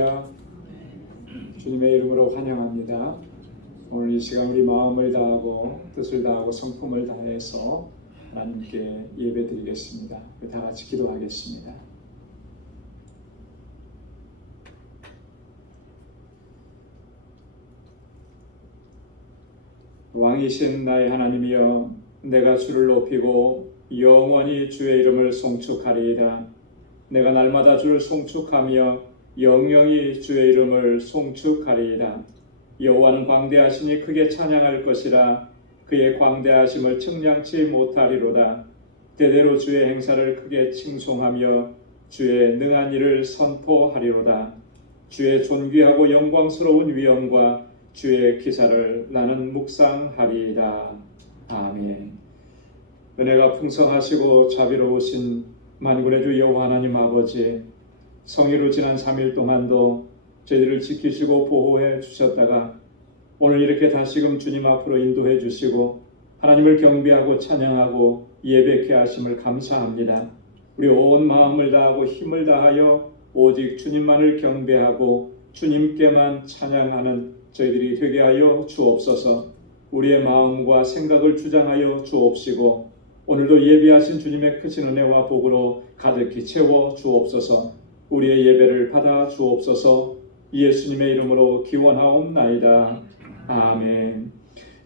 할렐루야. 주님의 이름으로 환영합니다. 오늘 이 시간 우리 마음을 다하고 뜻을 다하고 성품을 다해서 하나님께 예배드리겠습니다. 다 같이 기도하겠습니다. 왕이신 나의 하나님이여, 내가 주를 높이고 영원히 주의 이름을 송축하리이다. 내가 날마다 주를 송축하며 영영이 주의 이름을 송축하리이다. 여호와는 광대하시니 크게 찬양할 것이라. 그의 광대하심을 측량치 못하리로다. 대대로 주의 행사를 크게 칭송하며 주의 능한 일을 선포하리로다. 주의 존귀하고 영광스러운 위엄과 주의 기사를 나는 묵상하리이다. 아멘. 은혜가 풍성하시고 자비로우신 만군의 주 여호와 하나님 아버지, 성의로 지난 3일 동안도 저희들을 지키시고 보호해 주셨다가 오늘 이렇게 다시금 주님 앞으로 인도해 주시고 하나님을 경배하고 찬양하고 예배케 하심을 감사합니다. 우리 온 마음을 다하고 힘을 다하여 오직 주님만을 경배하고 주님께만 찬양하는 저희들이 되게 하여 주옵소서. 우리의 마음과 생각을 주장하여 주옵시고 오늘도 예비하신 주님의 크신 은혜와 복으로 가득히 채워 주옵소서. 우리의 예배를 받아 주옵소서. 예수님의 이름으로 기원하옵나이다. 아멘.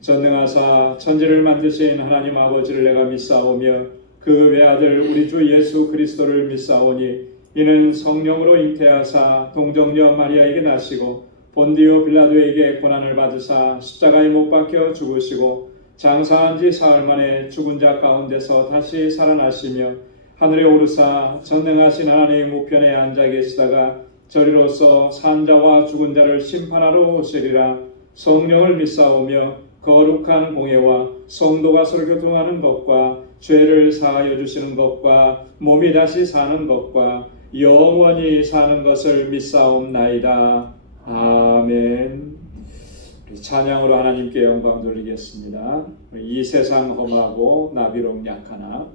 전능하사 천지를 만드신 하나님 아버지를 내가 믿사오며 그 외아들 우리 주 예수 그리스도를 믿사오니 이는 성령으로 잉태하사 동정녀 마리아에게 나시고 본디오 빌라도에게 고난을 받으사 십자가에 못 박혀 죽으시고 장사한 지 사흘 만에 죽은 자 가운데서 다시 살아나시며 하늘에 오르사 전능하신 하나님의 우편에 앉아 계시다가 저리로서 산자와 죽은 자를 심판하러 오시리라. 성령을 믿사오며 거룩한 공예와 성도가 서로 교통하는 것과 죄를 사하여 주시는 것과 몸이 다시 사는 것과 영원히 사는 것을 믿사옵나이다. 아멘. 찬양으로 하나님께 영광 돌리겠습니다. 이 세상 험하고 나비록 약하나.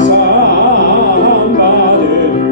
제사함 받으리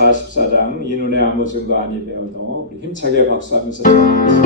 44장 이 눈에 아무 증거 아니 배워도 우리 힘차게 박수하면서 찬양하겠습니다.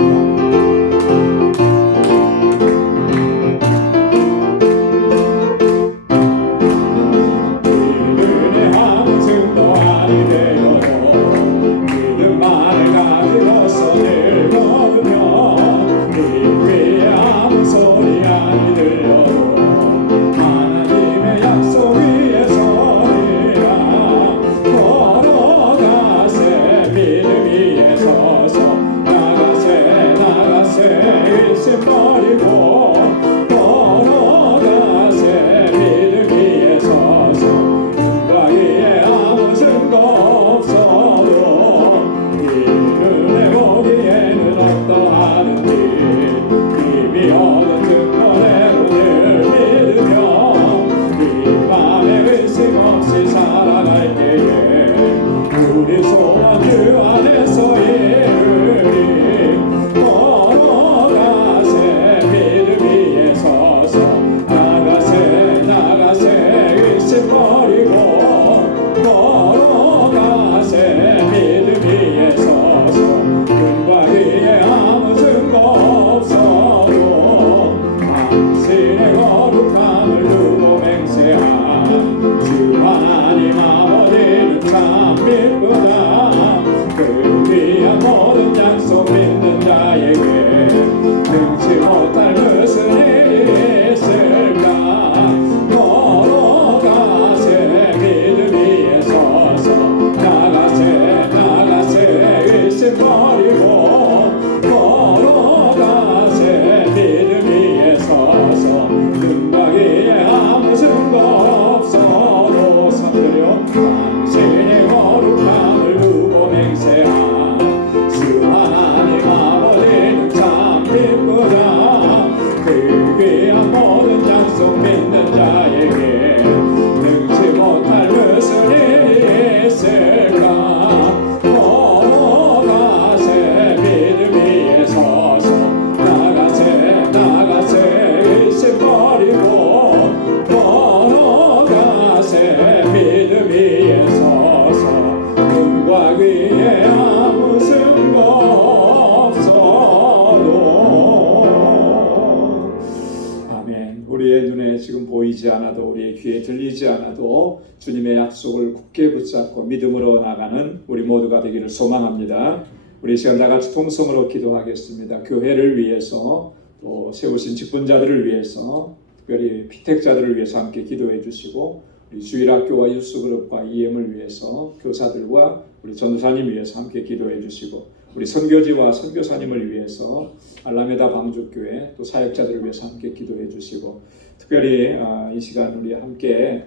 우리의 귀에 들리지 않아도 주님의 약속을 굳게 붙잡고 믿음으로 나가는 우리 모두가 되기를 소망합니다. 우리 시간 다 같이 통성으로 기도하겠습니다. 교회를 위해서 또 세우신 직분자들을 위해서 특별히 피택자들을 위해서 함께 기도해 주시고 우리 주일학교와 유스그룹과 EM을 위해서 교사들과 우리 전도사님 위해서 함께 기도해 주시고 우리 선교지와 선교사님을 위해서 알라메다 방주교회 또 사역자들을 위해서 함께 기도해 주시고 특별히 이 시간 우리 함께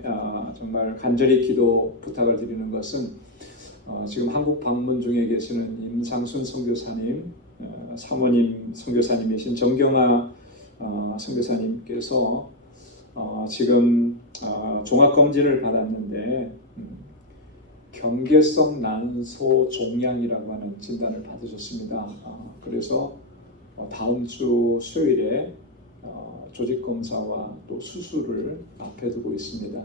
정말 간절히 기도 부탁을 드리는 것은 지금 한국 방문 중에 계시는 임상순 선교사님, 사모님 선교사님이신 정경아 선교사님께서 지금 종합검진을 받았는데 경계성 난소 종양이라고 하는 진단을 받으셨습니다. 그래서 다음 주 수요일에 조직검사와 또 수술을 앞에 두고 있습니다.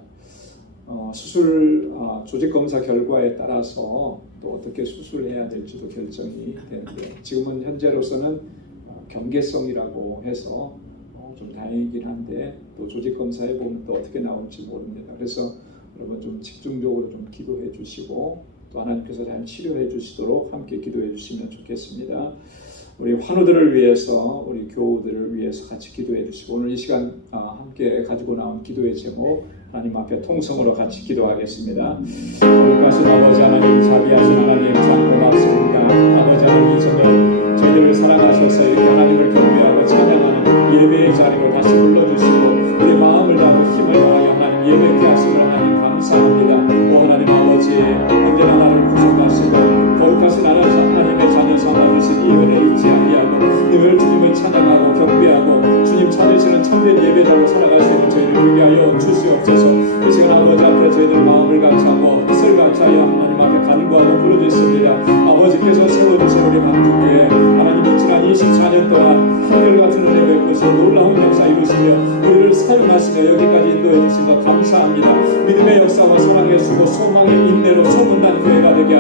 조직검사 결과에 따라서 또 어떻게 수술해야 될지도 결정이 되는데 지금은 현재로서는 경계성이라고 해서 좀 다행이긴 한데 또 조직검사에 보면 또 어떻게 나올지 모릅니다. 그래서 여러분 좀 집중적으로 좀 기도해 주시고 또 하나님께서 잘 치료해 주시도록 함께 기도해 주시면 좋겠습니다. 우리 환우들을 위해서 우리 교우들을 위해서 같이 기도해 주시고 오늘 이 시간 함께 가지고 나온 기도의 제목 하나님 앞에 통성으로 같이 기도하겠습니다. 거룩하신 아버지 하나님, 자비하신 하나님 참 고맙습니다. 아버지 하나님 이 저녁 저희들을 사랑하셔서 이렇게 하나님을 경배하고 찬양하는 예배의 자리를 다시 불러주시고 우리 마음을 다하고 힘을 다하여 하나님 예배케 하심을 하나님 감사합니다. 오 하나님 아버지 언제나 나를 구속하시고 거룩하신 하나님의 자녀 삼아주신 이 은혜 잊지 아니하고 늘 주님을 찬양하고 경배하고 주님 찾으시는 참된 예배자로 살아갈 수 있는 저희를 되게 하여 주시옵소서. 이 시간 아버지 앞에 저희들 마음을 감사하고 뜻을 감사하여 하나님 앞에 간구하고 부르짖습니다. 아버지께서 세워주신 우리 방주교회 하나님이 지난 24년 동안 하늘같은 은혜 베푸시고 놀라운 역사 이루시며 우리를 사용하시며 여기까지 인도해 주신 것 감사합니다. 믿음의 역사와 사랑의 수고 소망의 인내로 소문난 교회가 되게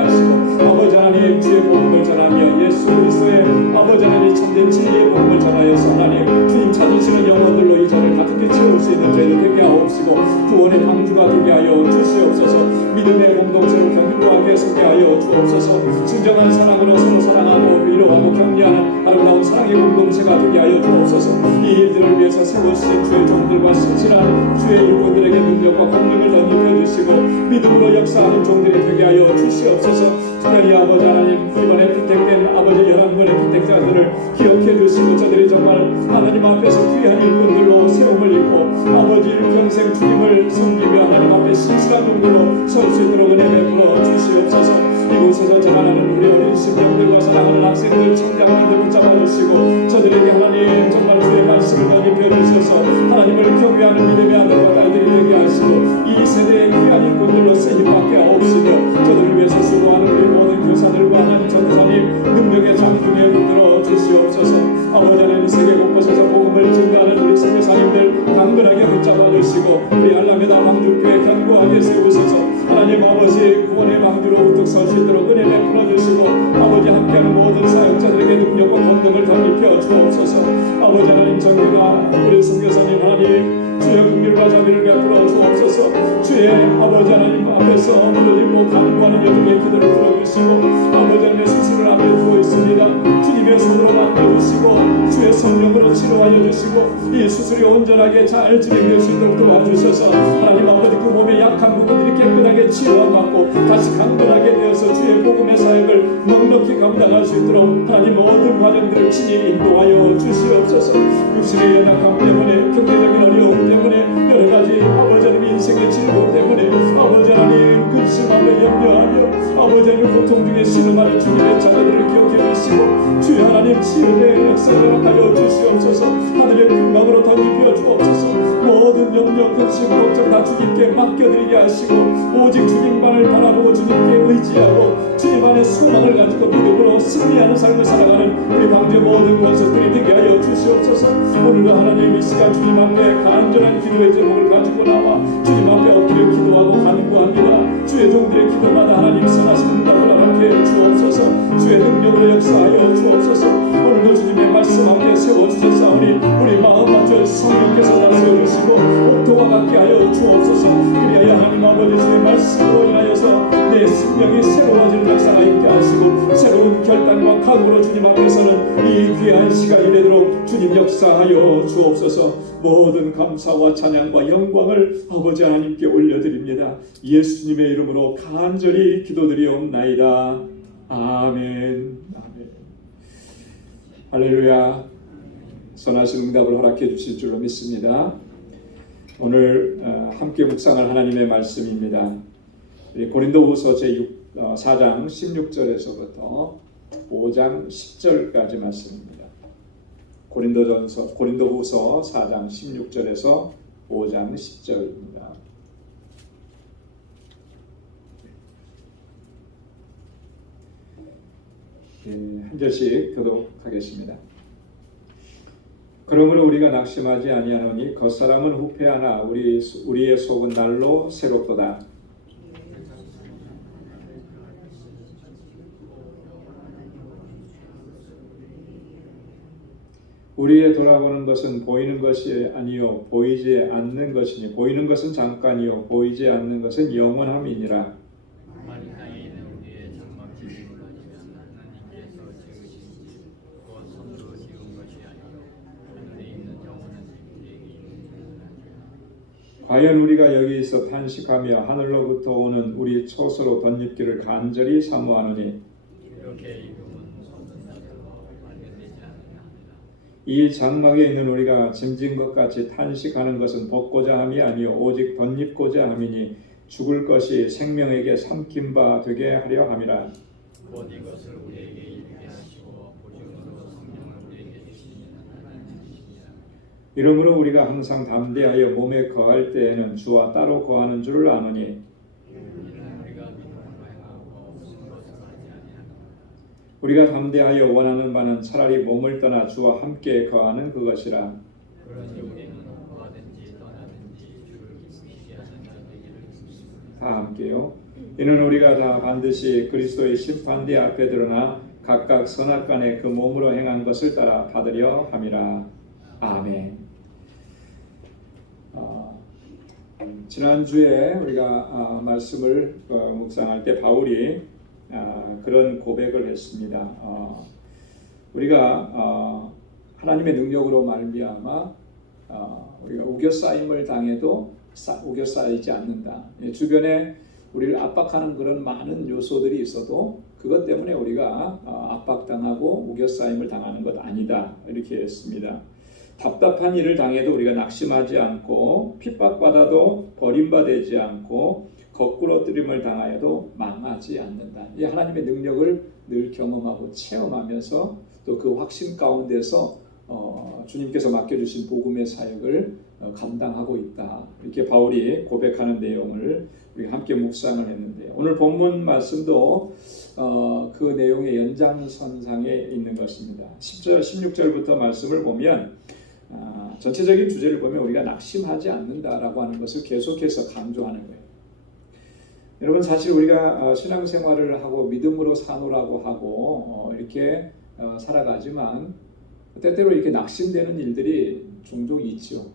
가게 서게 하여 주옵소서. 진정한 사랑으로 서로 사랑하고 위로하고 격려하는 아름다운 사랑의 공동체가 되게 하여 주옵소서. 이 일들을 위해서 세워주신 주의 종들과 신실한 주의 일꾼들에게 능력과 권능을 덧입혀 주시고 믿음으로 역사하는 종들이 되게 하여 주시옵소서. 특별히 아버지 하나님, 이번에 피택된 아버지 11분의 피택자들을 기억해 주시고 저들이 정말 하나님 앞에서 귀한 일꾼들로 세움을 입고 아버지 일평생 주님을 섬기며 하나님 앞에 신실한 종들로 설 수 있도록 은혜 베풀어 주시옵소서. 이곳에서 자라나는 우리 어린 심령들과 사랑하는 학생들, 청장들을 붙잡아 주시고 저들에게 하나님 정말 주의 말씀을 덧입혀 주셔서 하나님을 경외하는 믿음의 아들과 딸들이 되게 하시고 이 세대의 귀한 일꾼들로 쓰임받게 하옵시며 저들을 위해서 수고하는 우리 모든 교사들과 하나님 전도사님 능력의 장중에 붙들어 주시옵소서. 아버지 하나님 세계 곳곳에서 복음을 증거하는 우리 선교사님들 강건하게 붙잡아 주시고 우리 알라메다 왕주교회 견고하게 세우소서. 하나님 아버지 구원의 왕주로 우뚝 설 수 있도록 은혜 베풀어 주시고 아버지 함께하는 모든 사역자들에게 능력과 권능을 덧입혀 주옵소서. 아버지 하나님 정교가 우리 선교사님 하나님 주의 긍휼과 자비를 베풀어 주옵소서. 주의 아버지 하나님 앞에서 무너지고 간구하는 여종의 기도를 들어주시고 아버지 하나님의 수술을 안겨주고 있습니다. 주님의 손으로 만져주시고 주의 성령으로 치료하여 주시고 이 수술이 온전하게 잘 진행될 수 있도록 도와주셔서 하나님 아버지 그 몸의 약한 부분들이 깨끗하게 치료받고 다시 강건하게 되어서 주의 복음의 사역을 넉넉히 감당할 수 있도록 하나님 모든 과정들을 친히 인도하여 주시옵소서. 육신의 연약함 때문에 경제적인 어려움 때문에 여러 가지 아버지 하나님 인생의 질병 때문에 아버지 하나님 근심하며 염려하며 아버지 하나님 고통 중에 신음하는 주님의 자녀들을 기억해 주시고 주여 하나님 치유의 역사를 하여 주시옵소서. 하늘의 평강으로 덧입혀 주옵소서. 모든 염려 근심 걱정 다 주님께 맡겨드리게 하시고 오직 주님만을 바라보고 주님께 의지하고 주님 안에 소망을 가지고 믿음으로 승리하는 삶을 살아가는 우리 방주의 모든 권속들이 되게 하여 주시옵소서. 오늘도 하나님 이 시간 주님 앞에 간절한 기도의 제목을 가지고 나와 주님 앞에 엎드려 기도하고 간구합니다. 주의 종들의 기도마다 하나님 선하신 응답을 허락해 주옵소서. 주의 능력으로 역사하여 주옵소서. 오늘도 주님의 말씀 앞에 세워주셨사오니 우리 마음 맞춰 성령께서 다스려 주시고 옥토와 같게 하여 주옵소서. 그리하여 하나님 아버지 주의 말씀으로 인하여서 내 심령이 새로워지는 역사가 있게 하시고 새로운 결단과 각오로 주님 앞에서는 이 귀한 시간이 되도록 주님 역사하여 주옵소서. 모든 감사와 찬양과 영광을 아버지 하나님께 올려드립니다. 예수님의 이름으로 간절히 기도드리옵나이다. 아멘. 아멘. 할렐루야. 선하신 응답을 허락해 주실 줄로 믿습니다. 오늘 함께 묵상할 하나님의 말씀입니다. 고린도후서 제4장 16절에서부터 5장 10절까지 말씀입니다. 고린도후서 4장 16절에서 5장 10절입니다. 한 절씩 교독하겠습니다. 그러므로 우리가 낙심하지 아니하노니 겉사람은 후패하나 우리의 속은 날로 새롭도다. 우리의 돌아보는 것은 보이는 것이 아니요 보이지 않는 것이니 보이는 것은 잠깐이요 보이지 않는 것은 영원함이니라. 과연 우리가 여기서 탄식하며 하늘로부터 오는 우리 초소로 덧입기를 간절히 사모하노니 이 장막에 있는 우리가 짐진 것 같이 탄식하는 것은 벗고자 함이 아니요 오직 덧입고자 함이니 죽을 것이 생명에게 삼킨 바 되게 하려 함이라. 곧 이것을 우리에게 이르게 하시고 보증으로 성령을 우리에게 주시니 하나님이시니라. 이러므로 우리가 항상 담대하여 몸에 거할 때에는 주와 따로 거하는 줄을 아노니 우리가 담대하여 원하는 바는 차라리 몸을 떠나 주와 함께 거하는 그것이라. 그러니 우리는 거하든지 떠나든지 주를 기쁘시게 하는 자 되기를 힘쓰고. 다 함께요. 이는 우리가 다 반드시 그리스도의 심판대 앞에 드러나 각각 선악간에 그 몸으로 행한 것을 따라 받으려 함이라. 아멘. 지난주에 우리가 말씀을 묵상할 때 바울이 그런 고백을 했습니다. 우리가 하나님의 능력으로 말미암아 우리가 우겨싸임을 당해도 우겨싸이지 않는다. 주변에 우리를 압박하는 그런 많은 요소들이 있어도 그것 때문에 우리가 압박당하고 우겨싸임을 당하는 것 아니다. 이렇게 했습니다. 답답한 일을 당해도 우리가 낙심하지 않고 핍박받아도 버림받지 않고 거꾸러뜨림을 당하여도 망하지 않는다. 이 하나님의 능력을 늘 경험하고 체험하면서 또 그 확신 가운데서 주님께서 맡겨주신 복음의 사역을 감당하고 있다. 이렇게 바울이 고백하는 내용을 우리가 함께 묵상을 했는데요. 오늘 본문 말씀도 그 내용의 연장선상에 있는 것입니다. 10절, 16절부터 말씀을 보면 전체적인 주제를 보면 우리가 낙심하지 않는다라고 하는 것을 계속해서 강조하는 거예요. 여러분 사실 우리가 신앙생활을 하고 믿음으로 사노라고 하고 이렇게 살아가지만 때때로 이렇게 낙심되는 일들이 종종 있죠.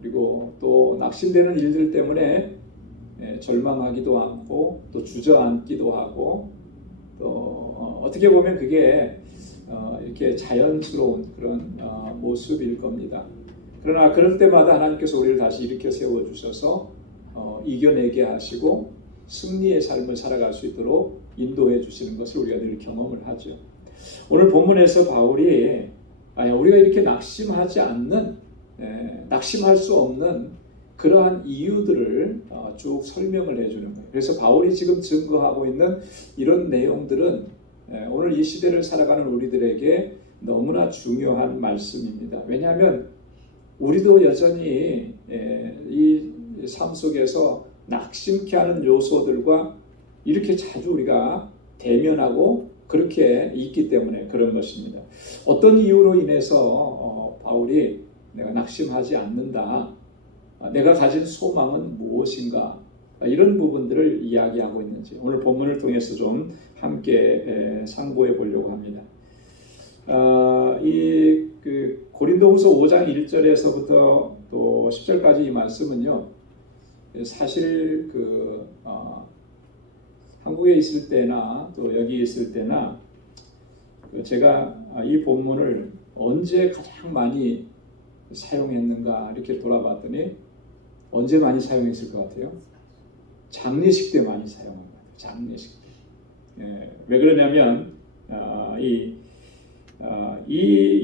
그리고 또 낙심되는 일들 때문에 절망하기도 하고 또 주저앉기도 하고 또 어떻게 보면 그게 이렇게 자연스러운 그런 모습일 겁니다. 그러나 그럴 때마다 하나님께서 우리를 다시 일으켜 세워주셔서 이겨내게 하시고 승리의 삶을 살아갈 수 있도록 인도해 주시는 것을 우리가 늘 경험을 하죠. 오늘 본문에서 바울이 우리가 이렇게 낙심하지 않는 낙심할 수 없는 그러한 이유들을 쭉 설명을 해주는 거예요. 그래서 바울이 지금 증거하고 있는 이런 내용들은 오늘 이 시대를 살아가는 우리들에게 너무나 중요한 말씀입니다. 왜냐하면 우리도 여전히 이 삶 속에서 낙심케 하는 요소들과 이렇게 자주 우리가 대면하고 그렇게 있기 때문에 그런 것입니다. 어떤 이유로 인해서 바울이 내가 낙심하지 않는다, 내가 가진 소망은 무엇인가, 이런 부분들을 이야기하고 있는지 오늘 본문을 통해서 좀 함께 상고해 보려고 합니다. 이 고린도후서 5장 1절에서부터 또 10절까지 이 말씀은요, 사실 한국에 있을 때나 또 여기 있을 때나 제가 이 본문을 언제 가장 많이 사용했는가 이렇게 돌아봤더니 언제 많이 사용했을 것 같아요? 장례식 때 많이 사용한 것 같아요. 장례식 때. 왜 그러냐면 이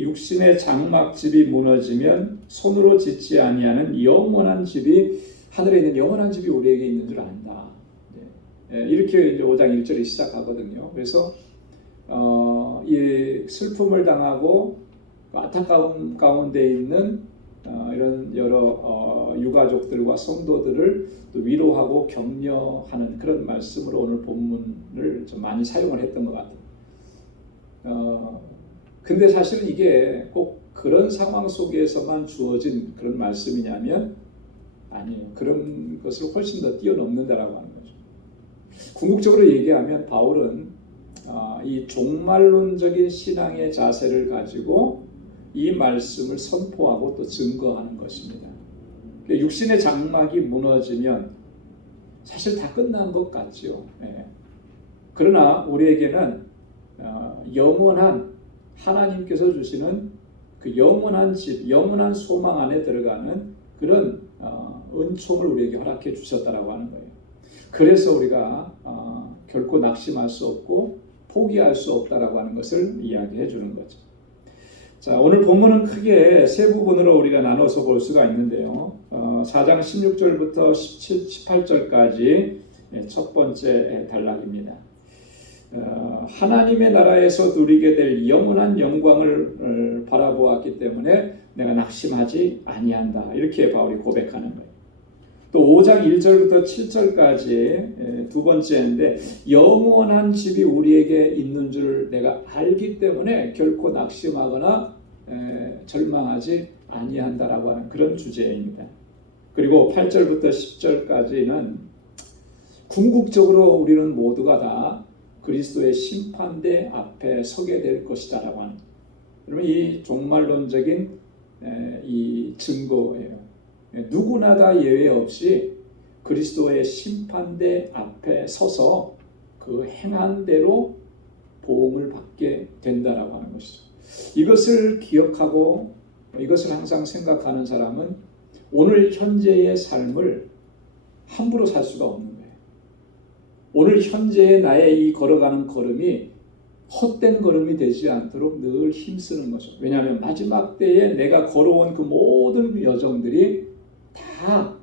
육신의 장막집이 무너지면 손으로 짓지 아니하는 영원한 집이 하늘에 있는 영원한 집이 우리에게 있는 줄 안다. 이렇게 이제 5장 1절이 시작하거든요. 그래서 이 슬픔을 당하고 안타까움 가운데 있는 이런 여러 유가족들과 성도들을 또 위로하고 격려하는 그런 말씀으로 오늘 본문을 좀 많이 사용을 했던 것 같아요. 근데 사실은 이게 꼭 그런 상황 속에서만 주어진 그런 말씀이냐면 아니에요. 그런 것을 훨씬 더 뛰어넘는다라고 하는 거죠. 궁극적으로 얘기하면 바울은 이 종말론적인 신앙의 자세를 가지고 이 말씀을 선포하고 또 증거하는 것입니다. 육신의 장막이 무너지면 사실 다 끝난 것 같죠. 그러나 우리에게는 영원한 하나님께서 주시는 그 영원한 집, 영원한 소망 안에 들어가는 그런 은총을 우리에게 허락해 주셨다라고 하는 거예요. 그래서 우리가 결코 낙심할 수 없고 포기할 수 없다라고 하는 것을 이야기해 주는 거죠. 자, 오늘 본문은 크게 세 부분으로 우리가 나눠서 볼 수가 있는데요. 4장 16절부터 17, 18절까지 첫 번째 단락입니다. 하나님의 나라에서 누리게 될 영원한 영광을 바라보았기 때문에 내가 낙심하지 아니한다. 이렇게 바울이 고백하는 거예요. 또 5장 1절부터 7절까지 두 번째인데 영원한 집이 우리에게 있는 줄 내가 알기 때문에 결코 낙심하거나 절망하지 아니한다라고 하는 그런 주제입니다. 그리고 8절부터 10절까지는 궁극적으로 우리는 모두가 다 그리스도의 심판대 앞에 서게 될 것이다라고 하는, 그러면 이 종말론적인 이 증거예요. 누구나 다 예외 없이 그리스도의 심판대 앞에 서서 그 행한 대로 보응을 받게 된다라고 하는 것이죠. 이것을 기억하고 이것을 항상 생각하는 사람은 오늘 현재의 삶을 함부로 살 수가 없는 거예요. 오늘 현재의 나의 이 걸어가는 걸음이 헛된 걸음이 되지 않도록 늘 힘쓰는 거죠. 왜냐하면 마지막 때에 내가 걸어온 그 모든 여정들이 다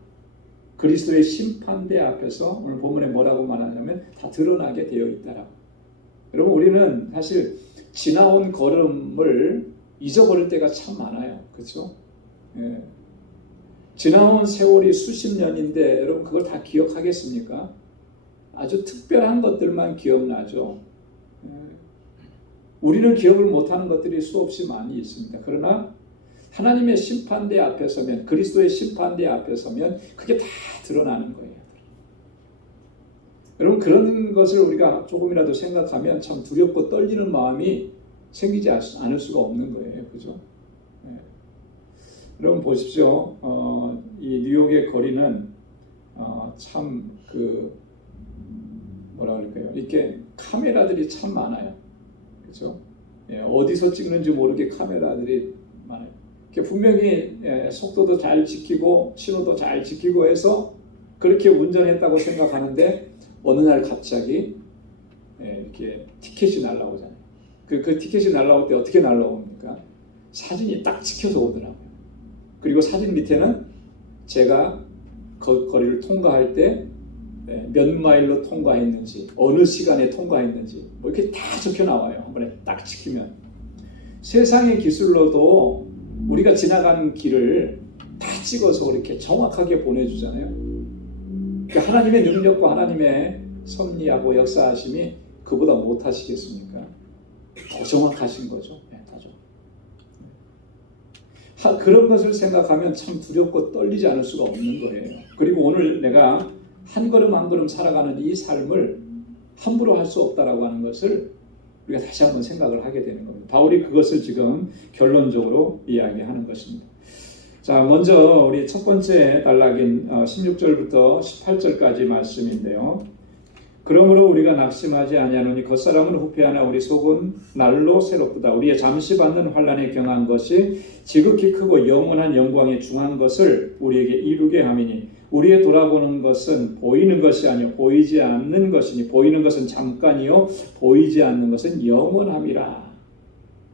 그리스도의 심판대 앞에서 오늘 본문에 뭐라고 말하냐면 다 드러나게 되어 있다라고. 여러분, 우리는 사실 지나온 걸음을 잊어버릴 때가 참 많아요. 그렇죠? 예. 지나온 세월이 수십 년인데 여러분 그걸 다 기억하겠습니까? 아주 특별한 것들만 기억나죠. 예. 우리는 기억을 못하는 것들이 수없이 많이 있습니다. 그러나 하나님의 심판대 앞에 서면, 그리스도의 심판대 앞에 서면 그게 다 드러나는 거예요. 여러분, 그런 것을 우리가 조금이라도 생각하면 참 두렵고 떨리는 마음이 생기지 않을 수가 없는 거예요. 그죠? 네. 여러분 보십시오. 이 뉴욕의 거리는 참 뭐라 그럴까요? 이렇게 카메라들이 참 많아요. 그죠? 예, 어디서 찍는지 모르게 카메라들이 많아요. 분명히 속도도 잘 지키고 신호도 잘 지키고 해서 그렇게 운전했다고 생각하는데 어느 날 갑자기 이렇게 티켓이 날라오잖아요. 그 티켓이 날라올 때 어떻게 날라옵니까? 사진이 딱 찍혀서 오더라고요. 그리고 사진 밑에는 제가 거리를 통과할 때 몇 마일로 통과했는지, 어느 시간에 통과했는지 뭐 이렇게 다 적혀 나와요. 한 번에 딱 찍히면. 세상의 기술로도 우리가 지나가는 길을 다 찍어서 이렇게 정확하게 보내주잖아요. 그러니까 하나님의 능력과 하나님의 섭리하고 역사하심이 그보다 못하시겠습니까? 더 정확하신 거죠. 네, 더 정확. 그런 것을 생각하면 참 두렵고 떨리지 않을 수가 없는 거예요. 그리고 오늘 내가 한 걸음 한 걸음 살아가는 이 삶을 함부로 할 수 없다라고 하는 것을 우리가 다시 한번 생각을 하게 되는 겁니다. 바울이 그것을 지금 결론적으로 이야기하는 것입니다. 자, 먼저 우리 첫 번째 단락인 16절부터 18절까지 말씀인데요. 그러므로 우리가 낙심하지 아니하노니 겉사람은 후패하나 우리 속은 날로 새롭도다. 우리의 잠시 받는 환난에 경한 것이 지극히 크고 영원한 영광에 중한 것을 우리에게 이루게 함이니 우리의 돌아보는 것은 보이는 것이 아니요 보이지 않는 것이니 보이는 것은 잠깐이요 보이지 않는 것은 영원함이라.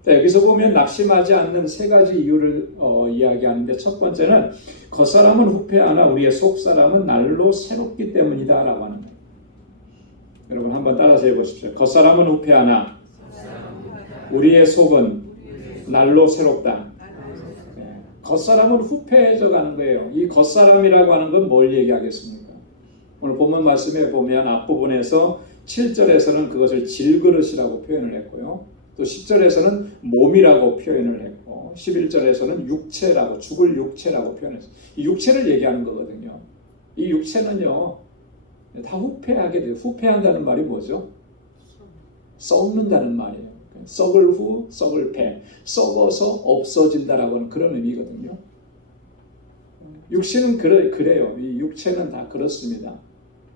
자, 여기서 보면 낙심하지 않는 세 가지 이유를 이야기하는데 첫 번째는 겉사람은 후패하나 우리의 속사람은 날로 새롭기 때문이다 라고 하는 거예요. 여러분 한번 따라서 해보십시오. 겉사람은 후패하나 우리의 속은 날로 새롭다. 겉사람은 후패해져 가는 거예요. 이 겉사람이라고 하는 건 뭘 얘기하겠습니까? 오늘 본문 말씀에 보면 앞부분에서 7절에서는 그것을 질그릇이라고 표현을 했고요. 또 10절에서는 몸이라고 표현을 했고 11절에서는 육체라고, 죽을 육체라고 표현했어요. 이 육체를 얘기하는 거거든요. 이 육체는요 다 후패하게 돼요. 후패한다는 말이 뭐죠? 썩는다는 말이에요. 썩을 후, 썩을 패, 썩어서 없어진다라고 하는 그런 의미거든요. 육신은 그래요. 이 육체는 다 그렇습니다.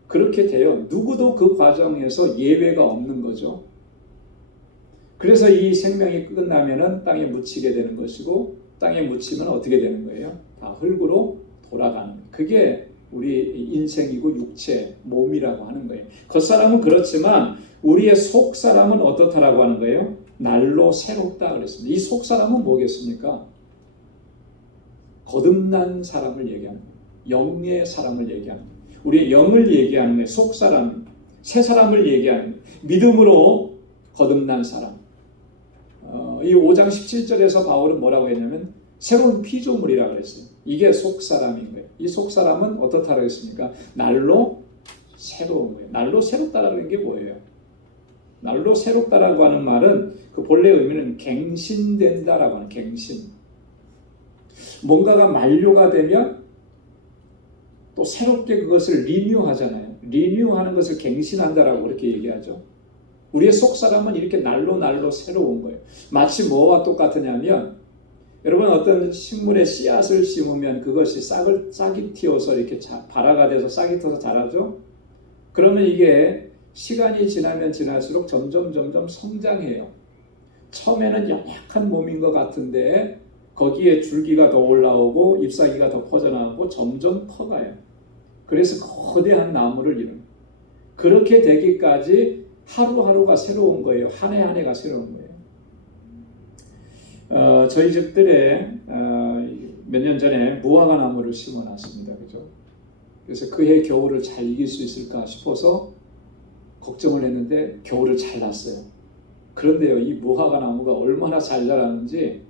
그렇게 돼요. 누구도 그 과정에서 예외가 없는 거죠. 그래서 이 생명이 끝나면은 땅에 묻히게 되는 것이고 땅에 묻히면 어떻게 되는 거예요? 다 흙으로 돌아가는 거예요. 그게 우리 인생이고 육체, 몸이라고 하는 거예요. 겉사람은 그렇지만 우리의 속사람은 어떻다라고 하는 거예요? 날로 새롭다 그랬습니다. 이 속사람은 뭐겠습니까? 거듭난 사람을 얘기하는 거예요. 영의 사람을 얘기하는 거예요. 우리의 영을 얘기하는 거예요. 속사람, 새 사람을 얘기하는 거예요. 믿음으로 거듭난 사람. 이 5장 17절에서 바울은 뭐라고 했냐면 새로운 피조물이라고 그랬어요. 이게 속사람인 거예요. 이 속사람은 어떻다라고 했습니까? 날로 새로운 거예요. 날로 새롭다라는 게 뭐예요? 날로 새롭다라고 하는 말은 그 본래 의미는 갱신된다라고 하는 갱신. 뭔가가 만료가 되면 또 새롭게 그것을 리뉴하잖아요. 리뉴하는 것을 갱신한다라고 그렇게 얘기하죠. 우리의 속사람은 이렇게 날로 새로운 거예요. 마치 뭐와 똑같으냐면 여러분 어떤 식물에 씨앗을 심으면 그것이 싹이 틔어서 이렇게 발화가 돼서 싹이 터서 자라죠. 그러면 이게 시간이 지나면 지날수록 점점 성장해요. 처음에는 연약한 몸인 것 같은데 거기에 줄기가 더 올라오고 잎사귀가 더 퍼져나가고 점점 커가요. 그래서 거대한 나무를 이룬. 그렇게 되기까지 하루하루가 새로운 거예요. 한 해 한 해가 새로운 거예요. 저희 집들에 몇 년 전에 무화과 나무를 심어놨습니다. 그죠? 그래서 그해 겨울을 잘 이길 수 있을까 싶어서 걱정을 했는데 겨울을 잘 났어요. 그런데요, 이 무화과 나무가 얼마나 잘 자라는지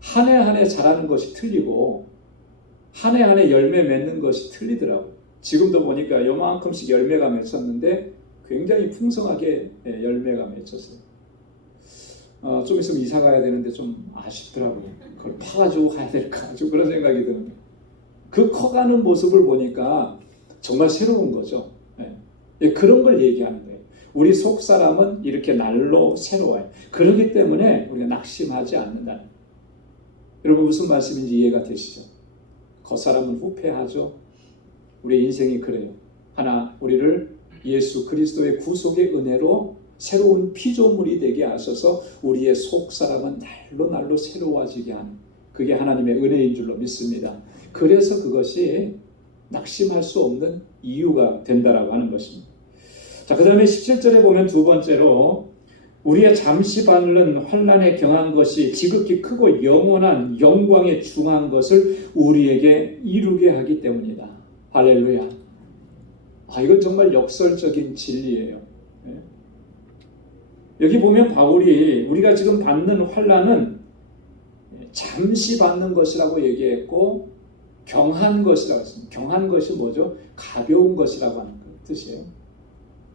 한 해 한 해 자라는 것이 틀리고 한 해 한 해 열매 맺는 것이 틀리더라고요. 지금도 보니까 요만큼씩 열매가 맺혔는데 굉장히 풍성하게 열매가 맺혔어요. 좀 있으면 이사 가야 되는데 좀 아쉽더라고요. 그걸 파가지고 가야 될까 좀 그런 생각이 드는데 그 커가는 모습을 보니까 정말 새로운 거죠. 그런 걸 얘기하는 거예요. 우리 속 사람은 이렇게 날로 새로워요. 그렇기 때문에 우리가 낙심하지 않는다는 거예요. 여러분 무슨 말씀인지 이해가 되시죠? 겉사람은 후패하죠. 우리의 인생이 그래요. 하나 우리를 예수 그리스도의 구속의 은혜로 새로운 피조물이 되게 하셔서 우리의 속사람은 날로 새로워지게 하는 그게 하나님의 은혜인 줄로 믿습니다. 그래서 그것이 낙심할 수 없는 이유가 된다라고 하는 것입니다. 자, 그 다음에 17절에 보면 두 번째로 우리의 잠시 받는 환난에 경한 것이 지극히 크고 영원한 영광에 중한 것을 우리에게 이루게 하기 때문이다. 할렐루야. 이건 정말 역설적인 진리예요. 여기 보면 바울이 우리가 지금 받는 환난은 잠시 받는 것이라고 얘기했고 경한 것이라고 했습니다. 경한 것이 뭐죠? 가벼운 것이라고 하는 뜻이에요.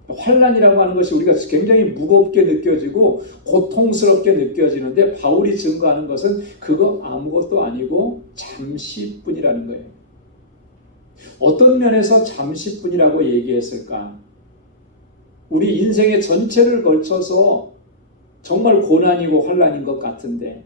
환난이라고 하는 것이 우리가 굉장히 무겁게 느껴지고 고통스럽게 느껴지는데 바울이 증거하는 것은 그거 아무것도 아니고 잠시뿐이라는 거예요. 어떤 면에서 잠시뿐이라고 얘기했을까? 우리 인생의 전체를 걸쳐서 정말 고난이고 환난인 것 같은데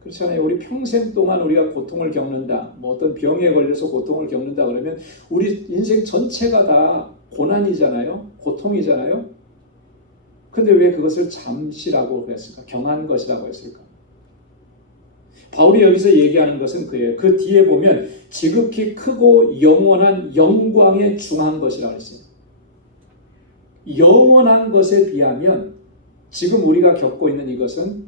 그렇잖아요. 우리 평생 동안 우리가 고통을 겪는다. 뭐 어떤 병에 걸려서 고통을 겪는다 그러면 우리 인생 전체가 다 고난이잖아요. 고통이잖아요. 근데 왜 그것을 잠시라고 했을까? 경한 것이라고 했을까? 바울이 여기서 얘기하는 것은 그예요. 그 뒤에 보면 지극히 크고 영원한 영광에 중한 것이라고 했어요. 영원한 것에 비하면 지금 우리가 겪고 있는 이것은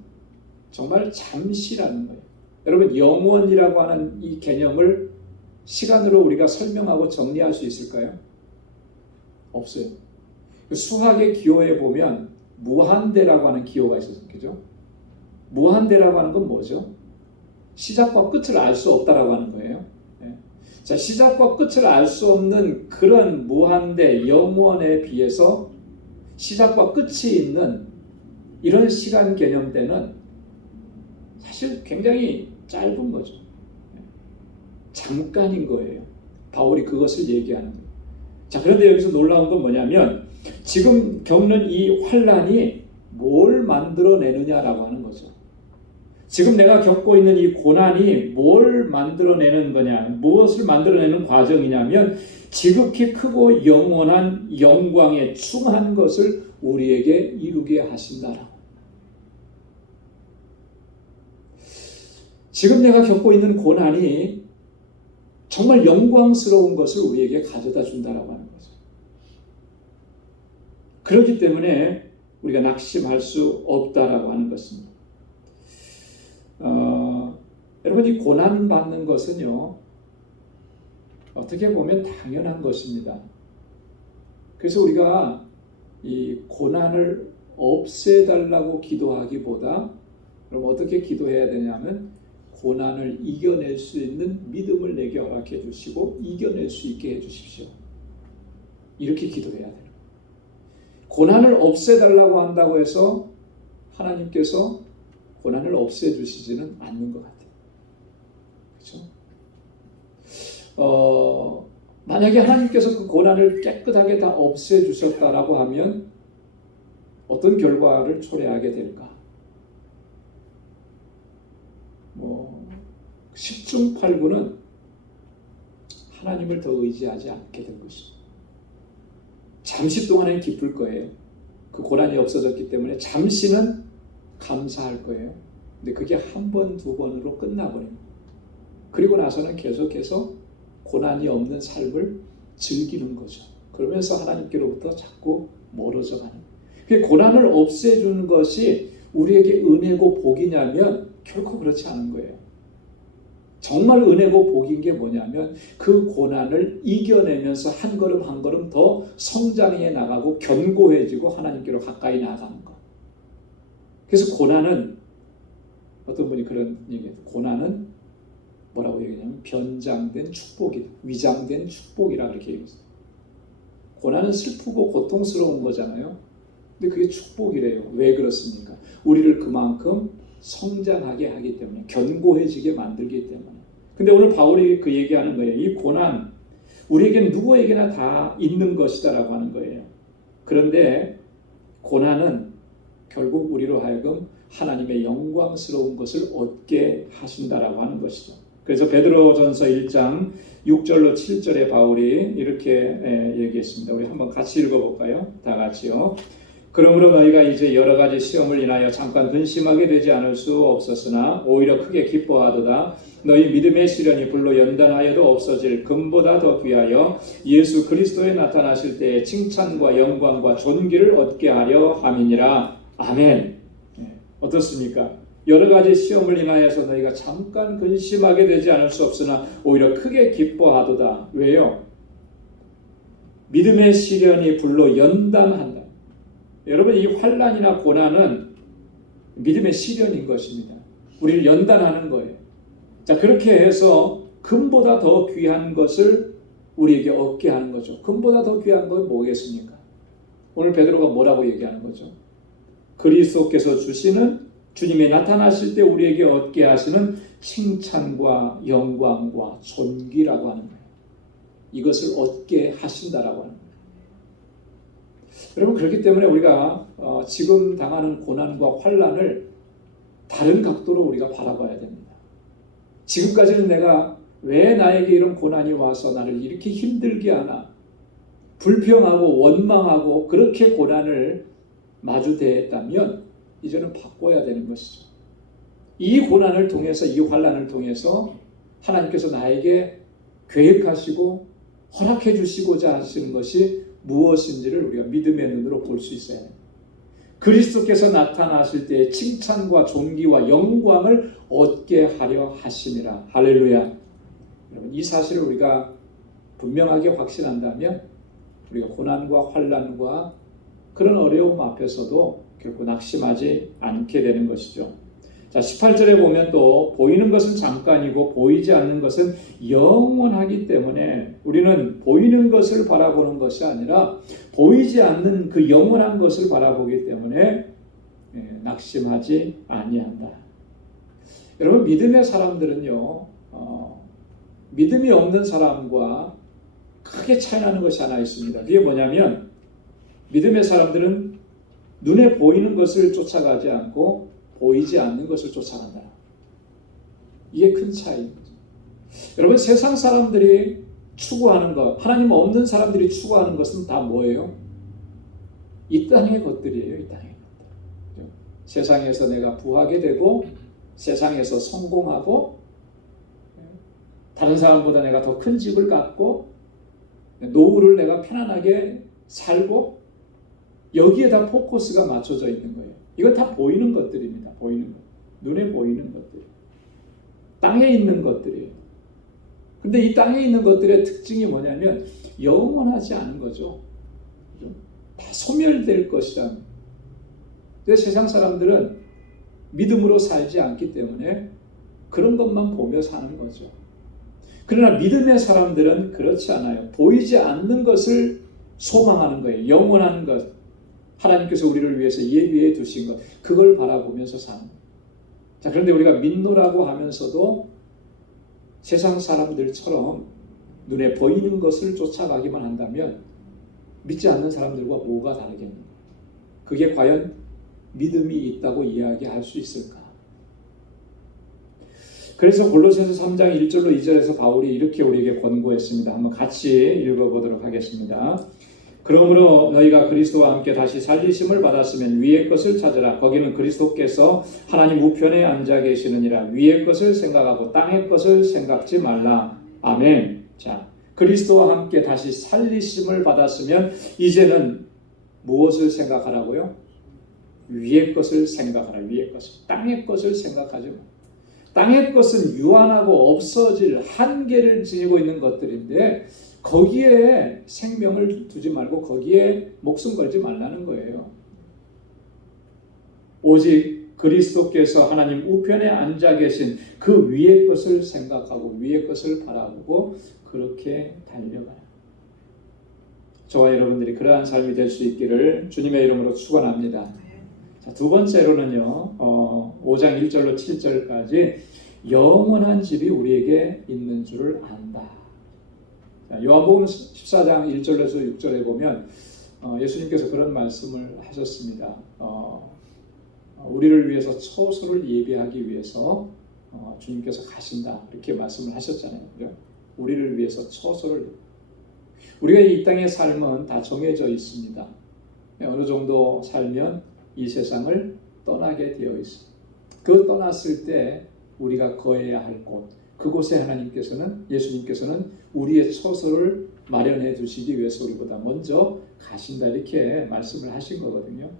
정말 잠시라는 거예요. 여러분 영원이라고 하는 이 개념을 시간으로 우리가 설명하고 정리할 수 있을까요? 없어요. 수학의 기호에 보면 무한대라고 하는 기호가 있어서 그죠? 무한대라고 하는 건 뭐죠? 시작과 끝을 알 수 없다라고 하는 거예요. 자, 시작과 끝을 알 수 없는 그런 무한대 영원에 비해서 시작과 끝이 있는 이런 시간 개념대는 사실 굉장히 짧은 거죠. 잠깐인 거예요. 바울이 그것을 얘기하는 거예요. 자, 그런데 여기서 놀라운 건 뭐냐면 지금 겪는 이 환난이 뭘 만들어내느냐라고 하는 거죠. 지금 내가 겪고 있는 이 고난이 뭘 만들어내는 거냐, 무엇을 만들어내는 과정이냐면 지극히 크고 영원한 영광에 충한 것을 우리에게 이루게 하신다라고. 지금 내가 겪고 있는 고난이 정말 영광스러운 것을 우리에게 가져다 준다라고 하는 거죠. 그렇기 때문에 우리가 낙심할 수 없다라고 하는 것입니다. 여러분 이 고난 받는 것은요 어떻게 보면 당연한 것입니다. 그래서 우리가 이 고난을 없애달라고 기도하기보다 그럼 어떻게 기도해야 되냐면 고난을 이겨낼 수 있는 믿음을 내게 허락해 주시고 이겨낼 수 있게 해 주십시오. 이렇게 기도해야 돼요. 고난을 없애달라고 한다고 해서 하나님께서 고난을 없애주시지는 않는 것 같아요. 그렇죠? 만약에 하나님께서 그 고난을 깨끗하게 다 없애주셨다라고 하면 어떤 결과를 초래하게 될까? 십중 팔구는 하나님을 더 의지하지 않게 될 것입니다. 잠시 동안은 기쁠 거예요. 그 고난이 없어졌기 때문에 잠시는 감사할 거예요. 근데 그게 한 번, 두 번으로 끝나버립니다. 그리고 나서는 계속해서 고난이 없는 삶을 즐기는 거죠. 그러면서 하나님께로부터 자꾸 멀어져 가는 거예요. 고난을 없애주는 것이 우리에게 은혜고 복이냐면 결코 그렇지 않은 거예요. 정말 은혜고 복인 게 뭐냐면 그 고난을 이겨내면서 한 걸음 한 걸음 더 성장해 나가고 견고해지고 하나님께로 가까이 나가는 것. 그래서 고난은 어떤 분이 그런 얘기해요. 고난은 뭐라고 얘기하냐면 변장된 축복이다. 위장된 축복이라 그렇게 얘기했어요. 고난은 슬프고 고통스러운 거잖아요. 근데 그게 축복이래요. 왜 그렇습니까? 우리를 그만큼 성장하게 하기 때문에, 견고해지게 만들기 때문에. 근데 오늘 바울이 그 얘기하는 거예요. 이 고난, 우리에게는 누구에게나 다 있는 것이다라고 하는 거예요. 그런데 고난은 결국 우리로 하여금 하나님의 영광스러운 것을 얻게 하신다라고 하는 것이죠. 그래서 베드로전서 1장 6절로 7절에 바울이 이렇게 얘기했습니다. 우리 한번 같이 읽어볼까요? 다 같이요. 그러므로 너희가 이제 여러 가지 시험을 인하여 잠깐 근심하게 되지 않을 수 없었으나 오히려 크게 기뻐하도다. 너희 믿음의 시련이 불로 연단하여도 없어질 금보다 더 귀하여 예수 그리스도에 나타나실 때에 칭찬과 영광과 존귀를 얻게 하려 함이니라. 아멘. 어떻습니까? 여러 가지 시험을 인하여서 너희가 잠깐 근심하게 되지 않을 수 없으나 오히려 크게 기뻐하도다. 왜요? 믿음의 시련이 불로 연단한다. 여러분, 이 환난이나 고난은 믿음의 시련인 것입니다. 우리를 연단하는 거예요. 자, 그렇게 해서 금보다 더 귀한 것을 우리에게 얻게 하는 거죠. 금보다 더 귀한 건 뭐겠습니까? 오늘 베드로가 뭐라고 얘기하는 거죠? 그리스도께서 주시는, 주님이 나타나실 때 우리에게 얻게 하시는 칭찬과 영광과 존귀라고 하는 거예요. 이것을 얻게 하신다라고 하는 거예요. 여러분, 그렇기 때문에 우리가 지금 당하는 고난과 환난을 다른 각도로 우리가 바라봐야 됩니다. 지금까지는 내가 왜 나에게 이런 고난이 와서 나를 이렇게 힘들게 하나, 불평하고 원망하고 그렇게 고난을 마주대했다면 이제는 바꿔야 되는 것이죠. 이 고난을 통해서, 이 환난을 통해서 하나님께서 나에게 계획하시고 허락해 주시고자 하시는 것이 무엇인지를 우리가 믿음의 눈으로 볼 수 있어야 합니다. 그리스도께서 나타나실 때의 칭찬과 존귀와 영광을 얻게 하려 하심이라. 할렐루야. 여러분, 이 사실을 우리가 분명하게 확신한다면 우리가 고난과 환난과 그런 어려움 앞에서도 결코 낙심하지 않게 되는 것이죠. 자, 18절에 보면 또 보이는 것은 잠깐이고 보이지 않는 것은 영원하기 때문에 우리는 보이는 것을 바라보는 것이 아니라 보이지 않는 그 영원한 것을 바라보기 때문에 낙심하지 아니한다. 여러분, 믿음의 사람들은요, 믿음이 없는 사람과 크게 차이나는 것이 하나 있습니다. 그게 뭐냐면 믿음의 사람들은 눈에 보이는 것을 쫓아가지 않고 보이지 않는 것을 쫓아간다. 이게 큰 차이입니다. 여러분, 세상 사람들이 추구하는 것, 하나님 없는 사람들이 추구하는 것은 다 뭐예요? 이 땅의 것들이에요. 이 땅의 것들. 세상에서 내가 부하게 되고 세상에서 성공하고 다른 사람보다 내가 더 큰 집을 갖고 노후를 내가 편안하게 살고 여기에 다 포커스가 맞춰져 있는 거예요. 이건 다 보이는 것들입니다. 보이는 것. 눈에 보이는 것들. 땅에 있는 것들이에요. 근데 이 땅에 있는 것들의 특징이 뭐냐면 영원하지 않은 거죠. 다 소멸될 것이다. 근데 세상 사람들은 믿음으로 살지 않기 때문에 그런 것만 보며 사는 거죠. 그러나 믿음의 사람들은 그렇지 않아요. 보이지 않는 것을 소망하는 거예요. 영원한 것. 하나님께서 우리를 위해서 예비해 두신 것, 그걸 바라보면서 사는 거예요. 자, 그런데 우리가 믿노라고 하면서도 세상 사람들처럼 눈에 보이는 것을 쫓아가기만 한다면 믿지 않는 사람들과 뭐가 다르겠는가? 그게 과연 믿음이 있다고 이야기할 수 있을까? 그래서 골로새서 3장 1절로 2절에서 바울이 이렇게 우리에게 권고했습니다. 한번 같이 읽어보도록 하겠습니다. 그러므로 너희가 그리스도와 함께 다시 살리심을 받았으면 위의 것을 찾으라. 거기는 그리스도께서 하나님 우편에 앉아 계시느니라. 위의 것을 생각하고 땅의 것을 생각지 말라. 아멘. 자, 그리스도와 함께 다시 살리심을 받았으면 이제는 무엇을 생각하라고요? 위의 것을 생각하라. 위의 것을. 땅의 것을 생각하지 마. 땅의 것은 유한하고 없어질 한계를 지니고 있는 것들인데 거기에 생명을 두지 말고 거기에 목숨 걸지 말라는 거예요. 오직 그리스도께서 하나님 우편에 앉아 계신 그 위의 것을 생각하고 위의 것을 바라보고 그렇게 달려가요. 저와 여러분들이 그러한 삶이 될 수 있기를 주님의 이름으로 축원합니다. 자, 두 번째로는요, 5장 1절로 7절까지 영원한 집이 우리에게 있는 줄을 안다. 자, 요한복음 14장 1절에서 6절에 보면 예수님께서 그런 말씀을 하셨습니다. 우리를 위해서 처소를 예비하기 위해서 주님께서 가신다 이렇게 말씀을 하셨잖아요. 그죠? 우리를 위해서 처소를. 우리가 이 땅의 삶은 다 정해져 있습니다. 어느 정도 살면 이 세상을 떠나게 되어 있습니다. 그 떠났을 때 우리가 거해야 할 곳, 그곳에 하나님께서는, 예수님께서는 우리의 처소를 마련해 두시기 위해서 우리보다 먼저 가신다 이렇게 말씀을 하신 거거든요.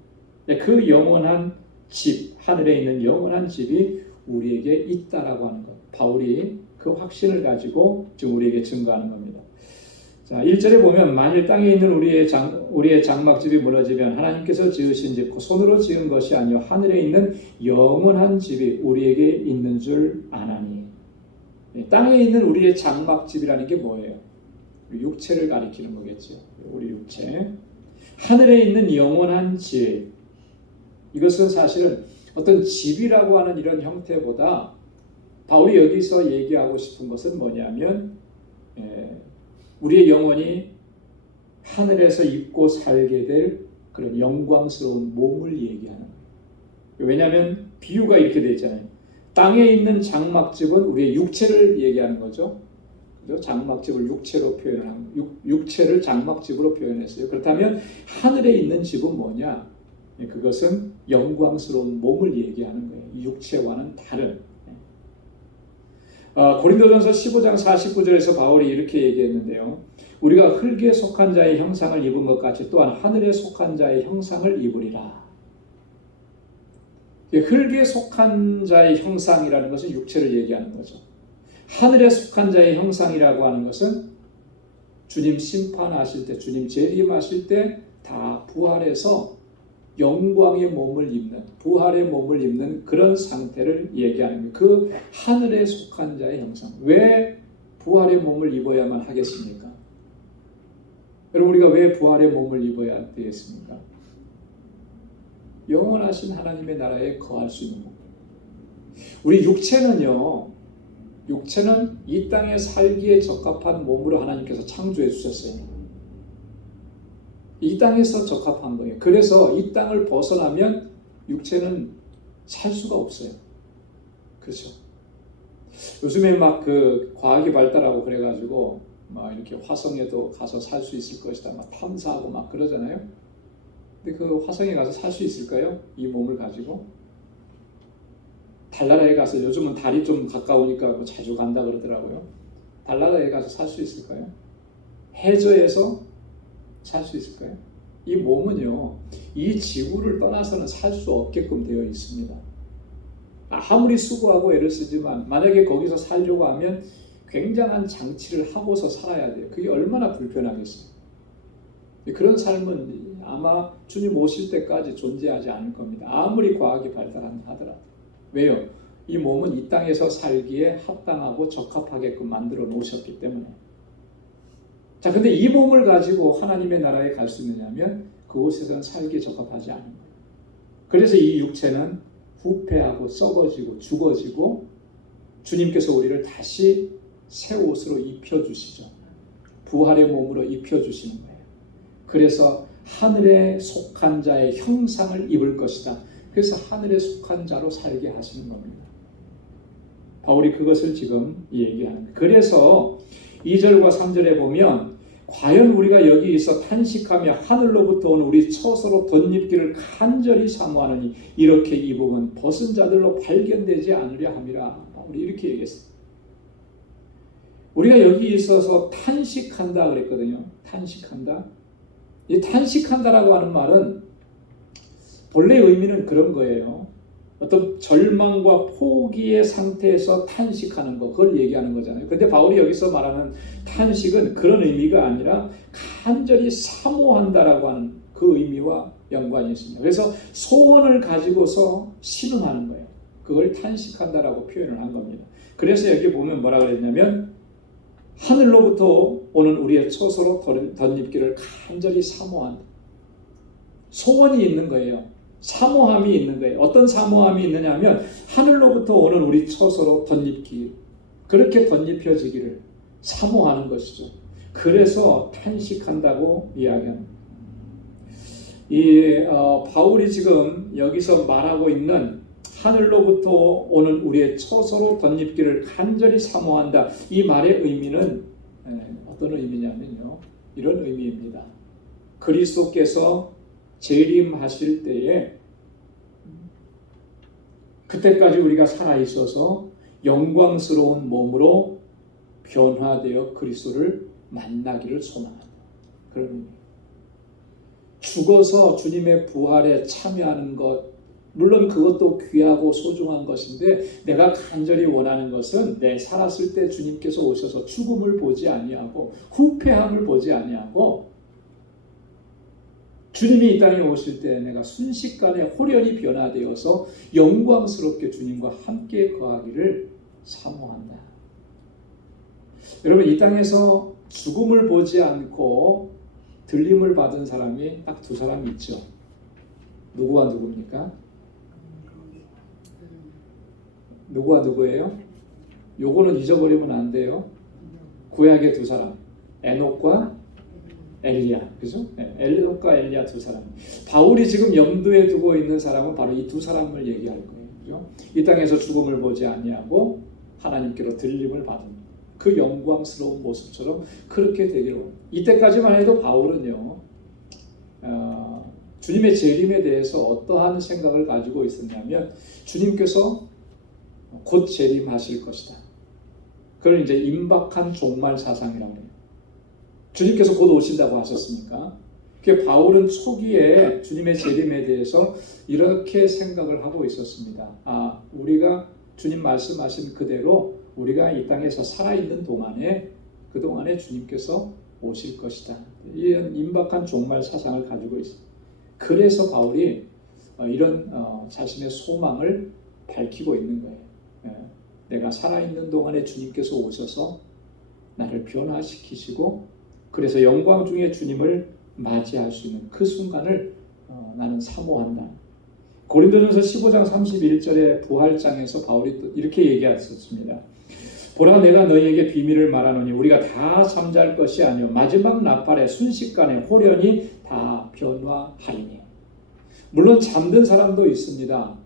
그 영원한 집, 하늘에 있는 영원한 집이 우리에게 있다라고 하는 것. 바울이 그 확신을 가지고 지금 우리에게 증거하는 겁니다. 자, 1절에 보면 만일 땅에 있는 우리의 장막집이 무너지면 하나님께서 지으신 집, 손으로 지은 것이 아니요 하늘에 있는 영원한 집이 우리에게 있는 줄 아나니. 땅에 있는 우리의 장막집이라는 게 뭐예요? 육체를 가리키는 거겠죠. 우리 육체. 하늘에 있는 영원한 집. 이것은 사실은 어떤 집이라고 하는 이런 형태보다 바울이 여기서 얘기하고 싶은 것은 뭐냐면 우리의 영혼이 하늘에서 입고 살게 될 그런 영광스러운 몸을 얘기하는 거예요. 왜냐하면 비유가 이렇게 되어 있잖아요. 땅에 있는 장막집은 우리의 육체를 얘기하는 거죠. 장막집을 육체로 육체를 장막집으로 표현했어요. 그렇다면 하늘에 있는 집은 뭐냐? 그것은 영광스러운 몸을 얘기하는 거예요. 육체와는 다른. 고린도전서 15장 49절에서 바울이 이렇게 얘기했는데요. 우리가 흙에 속한 자의 형상을 입은 것 같이 또한 하늘에 속한 자의 형상을 입으리라. 흙에 속한 자의 형상이라는 것은 육체를 얘기하는 거죠. 하늘에 속한 자의 형상이라고 하는 것은 주님 심판하실 때, 주님 재림하실 때 다 부활해서 영광의 몸을 입는, 부활의 몸을 입는 그런 상태를 얘기하는 거예요. 그 하늘에 속한 자의 형상. 왜 부활의 몸을 입어야만 하겠습니까? 여러분, 우리가 왜 부활의 몸을 입어야 되겠습니까? 영원하신 하나님의 나라에 거할 수 있는 몸. 우리 육체는 이 땅에 살기에 적합한 몸으로 하나님께서 창조해 주셨어요. 이 땅에서 적합한 거예요. 그래서 이 땅을 벗어나면 육체는 살 수가 없어요. 그렇죠? 요즘에 막 그 과학이 발달하고 그래가지고 막 이렇게 화성에도 가서 살 수 있을 것이다. 막 탐사하고 막 그러잖아요. 근데 그 화성에 가서 살 수 있을까요? 이 몸을 가지고? 달나라에 가서 요즘은 달이 좀 가까우니까 뭐 자주 간다 그러더라고요. 달나라에 가서 살 수 있을까요? 해저에서 살 수 있을까요? 이 몸은요, 이 지구를 떠나서는 살 수 없게끔 되어 있습니다. 아무리 수고하고 애를 쓰지만 만약에 거기서 살려고 하면 굉장한 장치를 하고서 살아야 돼요. 그게 얼마나 불편하겠어요. 그런 삶은 아마 주님 오실 때까지 존재하지 않을 겁니다. 아무리 과학이 발달한다 하더라도. 왜요? 이 몸은 이 땅에서 살기에 합당하고 적합하게끔 만들어 놓으셨기 때문에. 자, 근데 이 몸을 가지고 하나님의 나라에 갈 수 있느냐면 그곳에서는 살기에 적합하지 않은 거예요. 그래서 이 육체는 후패하고 썩어지고 죽어지고 주님께서 우리를 다시 새 옷으로 입혀주시죠. 부활의 몸으로 입혀주시는 거예요. 그래서 하늘에 속한 자의 형상을 입을 것이다. 그래서 하늘에 속한 자로 살게 하시는 겁니다. 바울이 그것을 지금 얘기합니다. 그래서 2절과 3절에 보면 과연 우리가 여기서 탄식하며 하늘로부터 온 우리 처소로 덧입기를 간절히 사모하느니 이렇게 이 부분 벗은 자들로 발견되지 않으려 함이라. 바울이 이렇게 얘기했어요. 우리가 여기 있어서 탄식한다 그랬거든요. 탄식한다. 이 탄식한다라고 하는 말은 본래 의미는 그런 거예요. 어떤 절망과 포기의 상태에서 탄식하는 거, 그걸 얘기하는 거잖아요. 그런데 바울이 여기서 말하는 탄식은 그런 의미가 아니라 간절히 사모한다라고 하는 그 의미와 연관이 있습니다. 그래서 소원을 가지고서 신음하는 거예요. 그걸 탄식한다라고 표현을 한 겁니다. 그래서 여기 보면 뭐라 그랬냐면 하늘로부터 오는 우리의 처소로 덧입기를 간절히 사모한다. 소원이 있는 거예요. 사모함이 있는 거예요. 어떤 사모함이 있느냐 하면 하늘로부터 오는 우리 처소로 덧입기, 그렇게 덧입혀지기를 사모하는 것이죠. 그래서 탄식한다고 이야기합니다. 바울이 지금 여기서 말하고 있는 하늘로부터 오는 우리의 처소로 덧입기를 간절히 사모한다. 이 말의 의미는 어떤 의미냐면요. 이런 의미입니다. 그리스도께서 재림하실 때에 그때까지 우리가 살아있어서 영광스러운 몸으로 변화되어 그리스도를 만나기를 소망한다. 그런 의미예요. 죽어서 주님의 부활에 참여하는 것, 물론 그것도 귀하고 소중한 것인데 내가 간절히 원하는 것은 내 살았을 때 주님께서 오셔서 죽음을 보지 아니하고 후패함을 보지 아니하고 주님이 이 땅에 오실 때 내가 순식간에 홀연히 변화되어서 영광스럽게 주님과 함께 거하기를 사모한다. 여러분, 이 땅에서 죽음을 보지 않고 들림을 받은 사람이 딱 두 사람 있죠. 누구와 누구입니까? 누구와 누구예요? 요거는 잊어버리면 안 돼요. 구약의 두 사람, 에녹과 엘리야, 그죠? 에녹과 엘리야 두 사람. 바울이 지금 염두에 두고 있는 사람은 바로 이 두 사람을 얘기할 거예요, 그죠? 이 땅에서 죽음을 보지 아니하고 하나님께로 들림을 받은 그 영광스러운 모습처럼 그렇게 되기로. 이때까지만 해도 바울은요, 주님의 재림에 대해서 어떠한 생각을 가지고 있었냐면 주님께서 곧 재림하실 것이다. 그걸 이제 임박한 종말 사상이라고 해요. 주님께서 곧 오신다고 하셨으니까. 그 바울은 초기에 주님의 재림에 대해서 이렇게 생각을 하고 있었습니다. 우리가 주님 말씀하신 그대로 우리가 이 땅에서 살아있는 동안에 그동안에 주님께서 오실 것이다. 이런 임박한 종말 사상을 가지고 있습니다. 그래서 바울이 이런 자신의 소망을 밝히고 있는 거예요. 내가 살아있는 동안에 주님께서 오셔서 나를 변화시키시고 그래서 영광 중에 주님을 맞이할 수 있는 그 순간을 나는 사모한다. 고린도전서 15장 31절의 부활장에서 바울이 또 이렇게 얘기했었습니다. 보라, 내가 너희에게 비밀을 말하노니 우리가 다 잠잘 것이 아니요 마지막 나팔에 순식간에 홀연히 다 변화하리니. 물론 잠든 사람도 있습니다.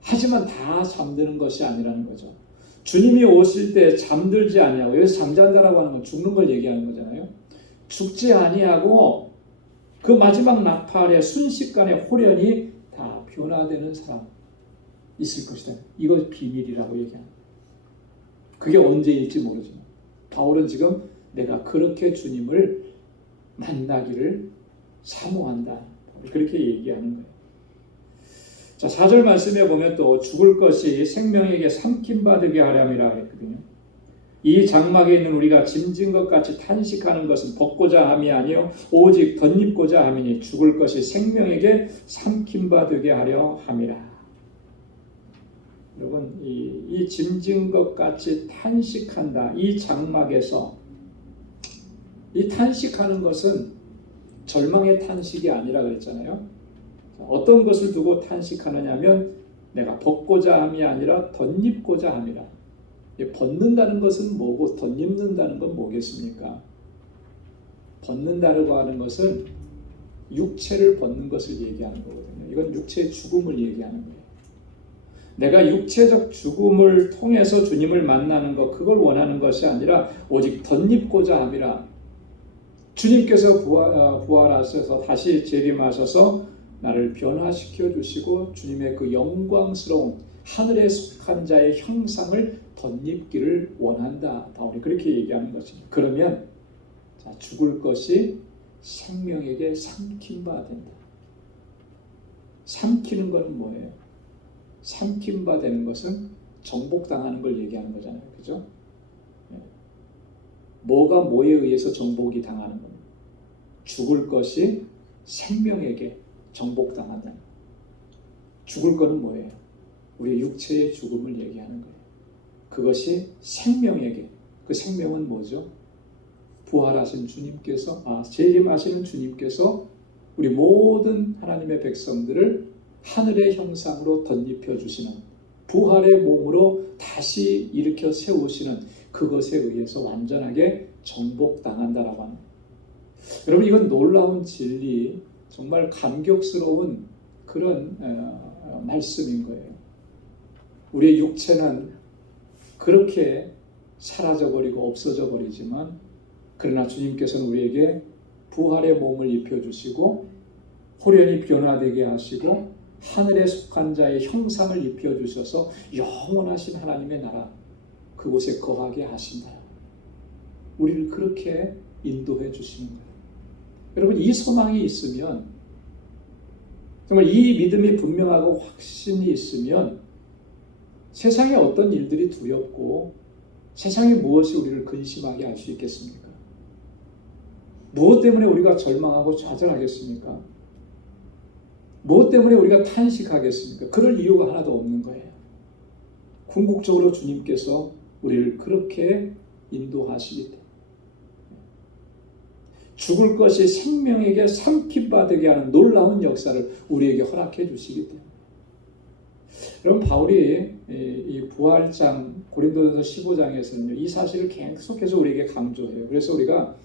하지만 다 잠드는 것이 아니라는 거죠. 주님이 오실 때 잠들지 아니하고, 여기서 잠잔다라고 하는 건 죽는 걸 얘기하는 거잖아요. 죽지 아니하고 그 마지막 나팔에 순식간에 홀연히 다 변화되는 사람 있을 것이다. 이거 비밀이라고 얘기합니다. 그게 언제일지 모르지만 바울은 지금 내가 그렇게 주님을 만나기를 사모한다. 그렇게 얘기하는 거예요. 자, 4절 말씀에 보면 또 죽을 것이 생명에게 삼킴받게 하렴이라 했거든요. 이 장막에 있는 우리가 짐진 것 같이 탄식하는 것은 벗고자 함이 아니요 오직 덧입고자 함이니 죽을 것이 생명에게 삼킴받게 하려 함이라. 여러분, 이 짐진 것 같이 탄식한다. 이 장막에서 이 탄식하는 것은 절망의 탄식이 아니라 그랬잖아요. 어떤 것을 두고 탄식하느냐 하면 내가 벗고자 함이 아니라 덧입고자 함이라. 벗는다는 것은 뭐고 덧입는다는 건 뭐겠습니까? 벗는다고 하는 것은 육체를 벗는 것을 얘기하는 거거든요. 이건 육체의 죽음을 얘기하는 거예요. 내가 육체적 죽음을 통해서 주님을 만나는 것, 그걸 원하는 것이 아니라 오직 덧입고자 함이라. 주님께서 부활하셔서 다시 재림하셔서 나를 변화시켜 주시고 주님의 그 영광스러운 하늘에 속한 자의 형상을 덧입기를 원한다. 바울이 그렇게 얘기하는 것입니다. 그러면 자, 죽을 것이 생명에게 삼킨 바 된다. 삼키는 것은 뭐예요? 삼킨 바 되는 것은 정복당하는 걸 얘기하는 거잖아요. 그죠? 뭐가 뭐에 의해서 정복이 당하는 겁니다. 죽을 것이 생명에게 정복당한다. 죽을 것은 뭐예요? 우리의 육체의 죽음을 얘기하는 거예요. 그것이 생명에게, 그 생명은 뭐죠? 부활하신 주님께서, 재림하시는 주님께서 우리 모든 하나님의 백성들을 하늘의 형상으로 덧입혀 주시는, 부활의 몸으로 다시 일으켜 세우시는 그것에 의해서 완전하게 정복당한다라고 합니다. 여러분, 이건 놀라운 진리, 정말 감격스러운 그런 말씀인 거예요. 우리의 육체는 그렇게 사라져버리고 없어져 버리지만, 그러나 주님께서는 우리에게 부활의 몸을 입혀주시고 호련히 변화되게 하시고 하늘에 속한 자의 형상을 입혀주셔서 영원하신 하나님의 나라, 그곳에 거하게 하신다. 우리를 그렇게 인도해 주시는 거예요. 여러분, 이 소망이 있으면, 정말 이 믿음이 분명하고 확신이 있으면 세상에 어떤 일들이 두렵고 세상에 무엇이 우리를 근심하게 할 수 있겠습니까? 무엇 때문에 우리가 절망하고 좌절하겠습니까? 무엇 때문에 우리가 탄식하겠습니까? 그럴 이유가 하나도 없는 거예요. 궁극적으로 주님께서 우리를 그렇게 인도하시기 때문에, 죽을 것이 생명에게 삼킴받게 하는 놀라운 역사를 우리에게 허락해 주시기 때문에. 여러분, 바울이 이 부활장 고린도전서 15장에서는요, 이 사실을 계속해서 우리에게 강조해요. 그래서 우리가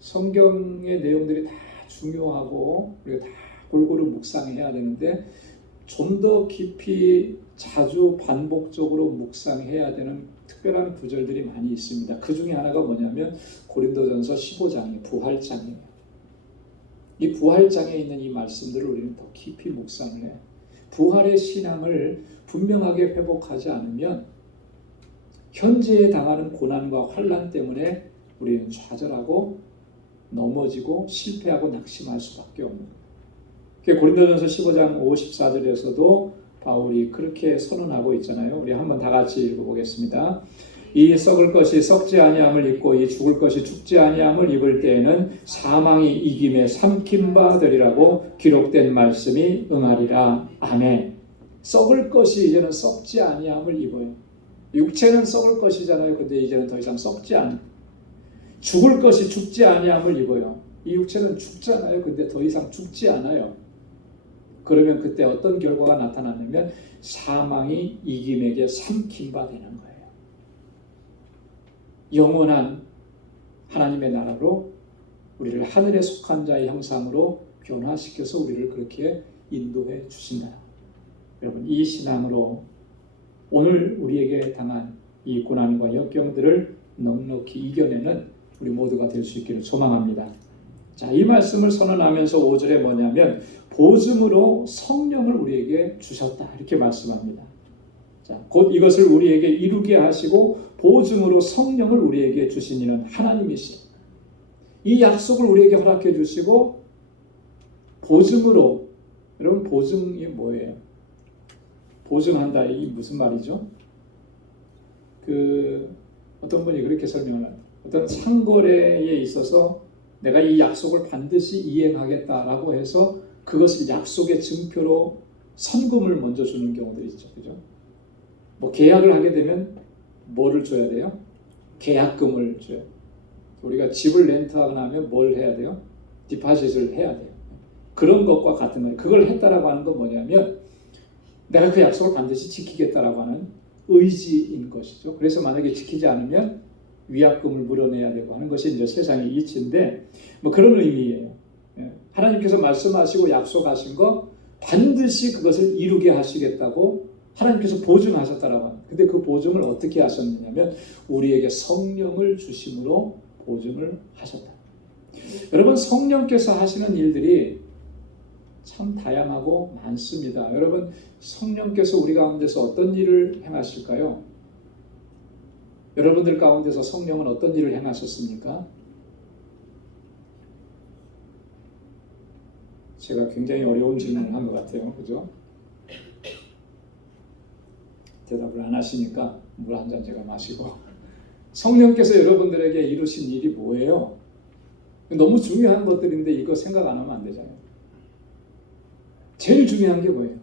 성경의 내용들이 다 중요하고 우리가 다 골고루 묵상해야 되는데, 좀 더 깊이 자주 반복적으로 묵상해야 되는 특별한 구절들이 많이 있습니다. 그 중에 하나가 뭐냐면 고린도전서 15장의 부활장이에요. 이 부활장에 있는 이 말씀들을 우리는 더 깊이 묵상을 해요. 부활의 신앙을 분명하게 회복하지 않으면 현재에 당하는 고난과 환난 때문에 우리는 좌절하고 넘어지고 실패하고 낙심할 수밖에 없는 거예요. 고린도전서 15장 54절에서도 바울이 그렇게 선언하고 있잖아요. 우리 한번 다 같이 읽어보겠습니다. 이 썩을 것이 썩지 아니함을 입고 이 죽을 것이 죽지 아니함을 입을 때에는 사망이 이김에 삼킨 바 되리라고 기록된 말씀이 응하리라. 아멘. 썩을 것이 이제는 썩지 아니함을 입어요. 육체는 썩을 것이잖아요. 근데 이제는 더 이상 썩지 않아요. 죽을 것이 죽지 아니함을 입어요. 이 육체는 죽잖아요. 근데 더 이상 죽지 않아요. 그러면 그때 어떤 결과가 나타나냐면 사망이 이김에게 삼킨 바 되는 거예요. 영원한 하나님의 나라로 우리를 하늘에 속한 자의 형상으로 변화시켜서 우리를 그렇게 인도해 주신다. 여러분, 이 신앙으로 오늘 우리에게 당한 이 고난과 역경들을 넉넉히 이겨내는 우리 모두가 될 수 있기를 소망합니다. 자, 이 말씀을 선언하면서 5절에 뭐냐면 보증으로 성령을 우리에게 주셨다, 이렇게 말씀합니다. 자, 곧 이것을 우리에게 이루게 하시고 보증으로 성령을 우리에게 주신 이는 하나님이시오. 이 약속을 우리에게 허락해 주시고 보증으로, 여러분, 보증이 뭐예요? 보증한다, 이게 무슨 말이죠? 어떤 분이 그렇게 설명을 합니다. 어떤 상거래에 있어서 내가 이 약속을 반드시 이행하겠다라고 해서 그것을 약속의 증표로 선금을 먼저 주는 경우들이 있죠. 그죠? 뭐 계약을 하게 되면 뭐를 줘야 돼요? 계약금을 줘요. 우리가 집을 렌트하거나 하면 뭘 해야 돼요? 디파짓을 해야 돼요. 그런 것과 같은 거예요. 그걸 했다라고 하는 건 뭐냐면 내가 그 약속을 반드시 지키겠다라고 하는 의지인 것이죠. 그래서 만약에 지키지 않으면 위약금을 물어내야 되고 하는 것이 이제 세상의 이치인데, 뭐 그런 의미예요. 하나님께서 말씀하시고 약속하신 거 반드시 그것을 이루게 하시겠다고 하나님께서 보증하셨다라고 합니다. 근데 그 보증을 어떻게 하셨느냐면 우리에게 성령을 주심으로 보증을 하셨다. 여러분, 성령께서 하시는 일들이 참 다양하고 많습니다. 여러분, 성령께서 우리 가운데서 어떤 일을 행하실까요? 여러분들 가운데서 성령은 어떤 일을 행하셨습니까? 제가 굉장히 어려운 질문을 한 것 같아요. 그죠? 대답을 안 하시니까 물 한 잔 제가 마시고. 성령께서 여러분들에게 이루신 일이 뭐예요? 너무 중요한 것들인데 이거 생각 안 하면 안 되잖아요. 제일 중요한 게 뭐예요?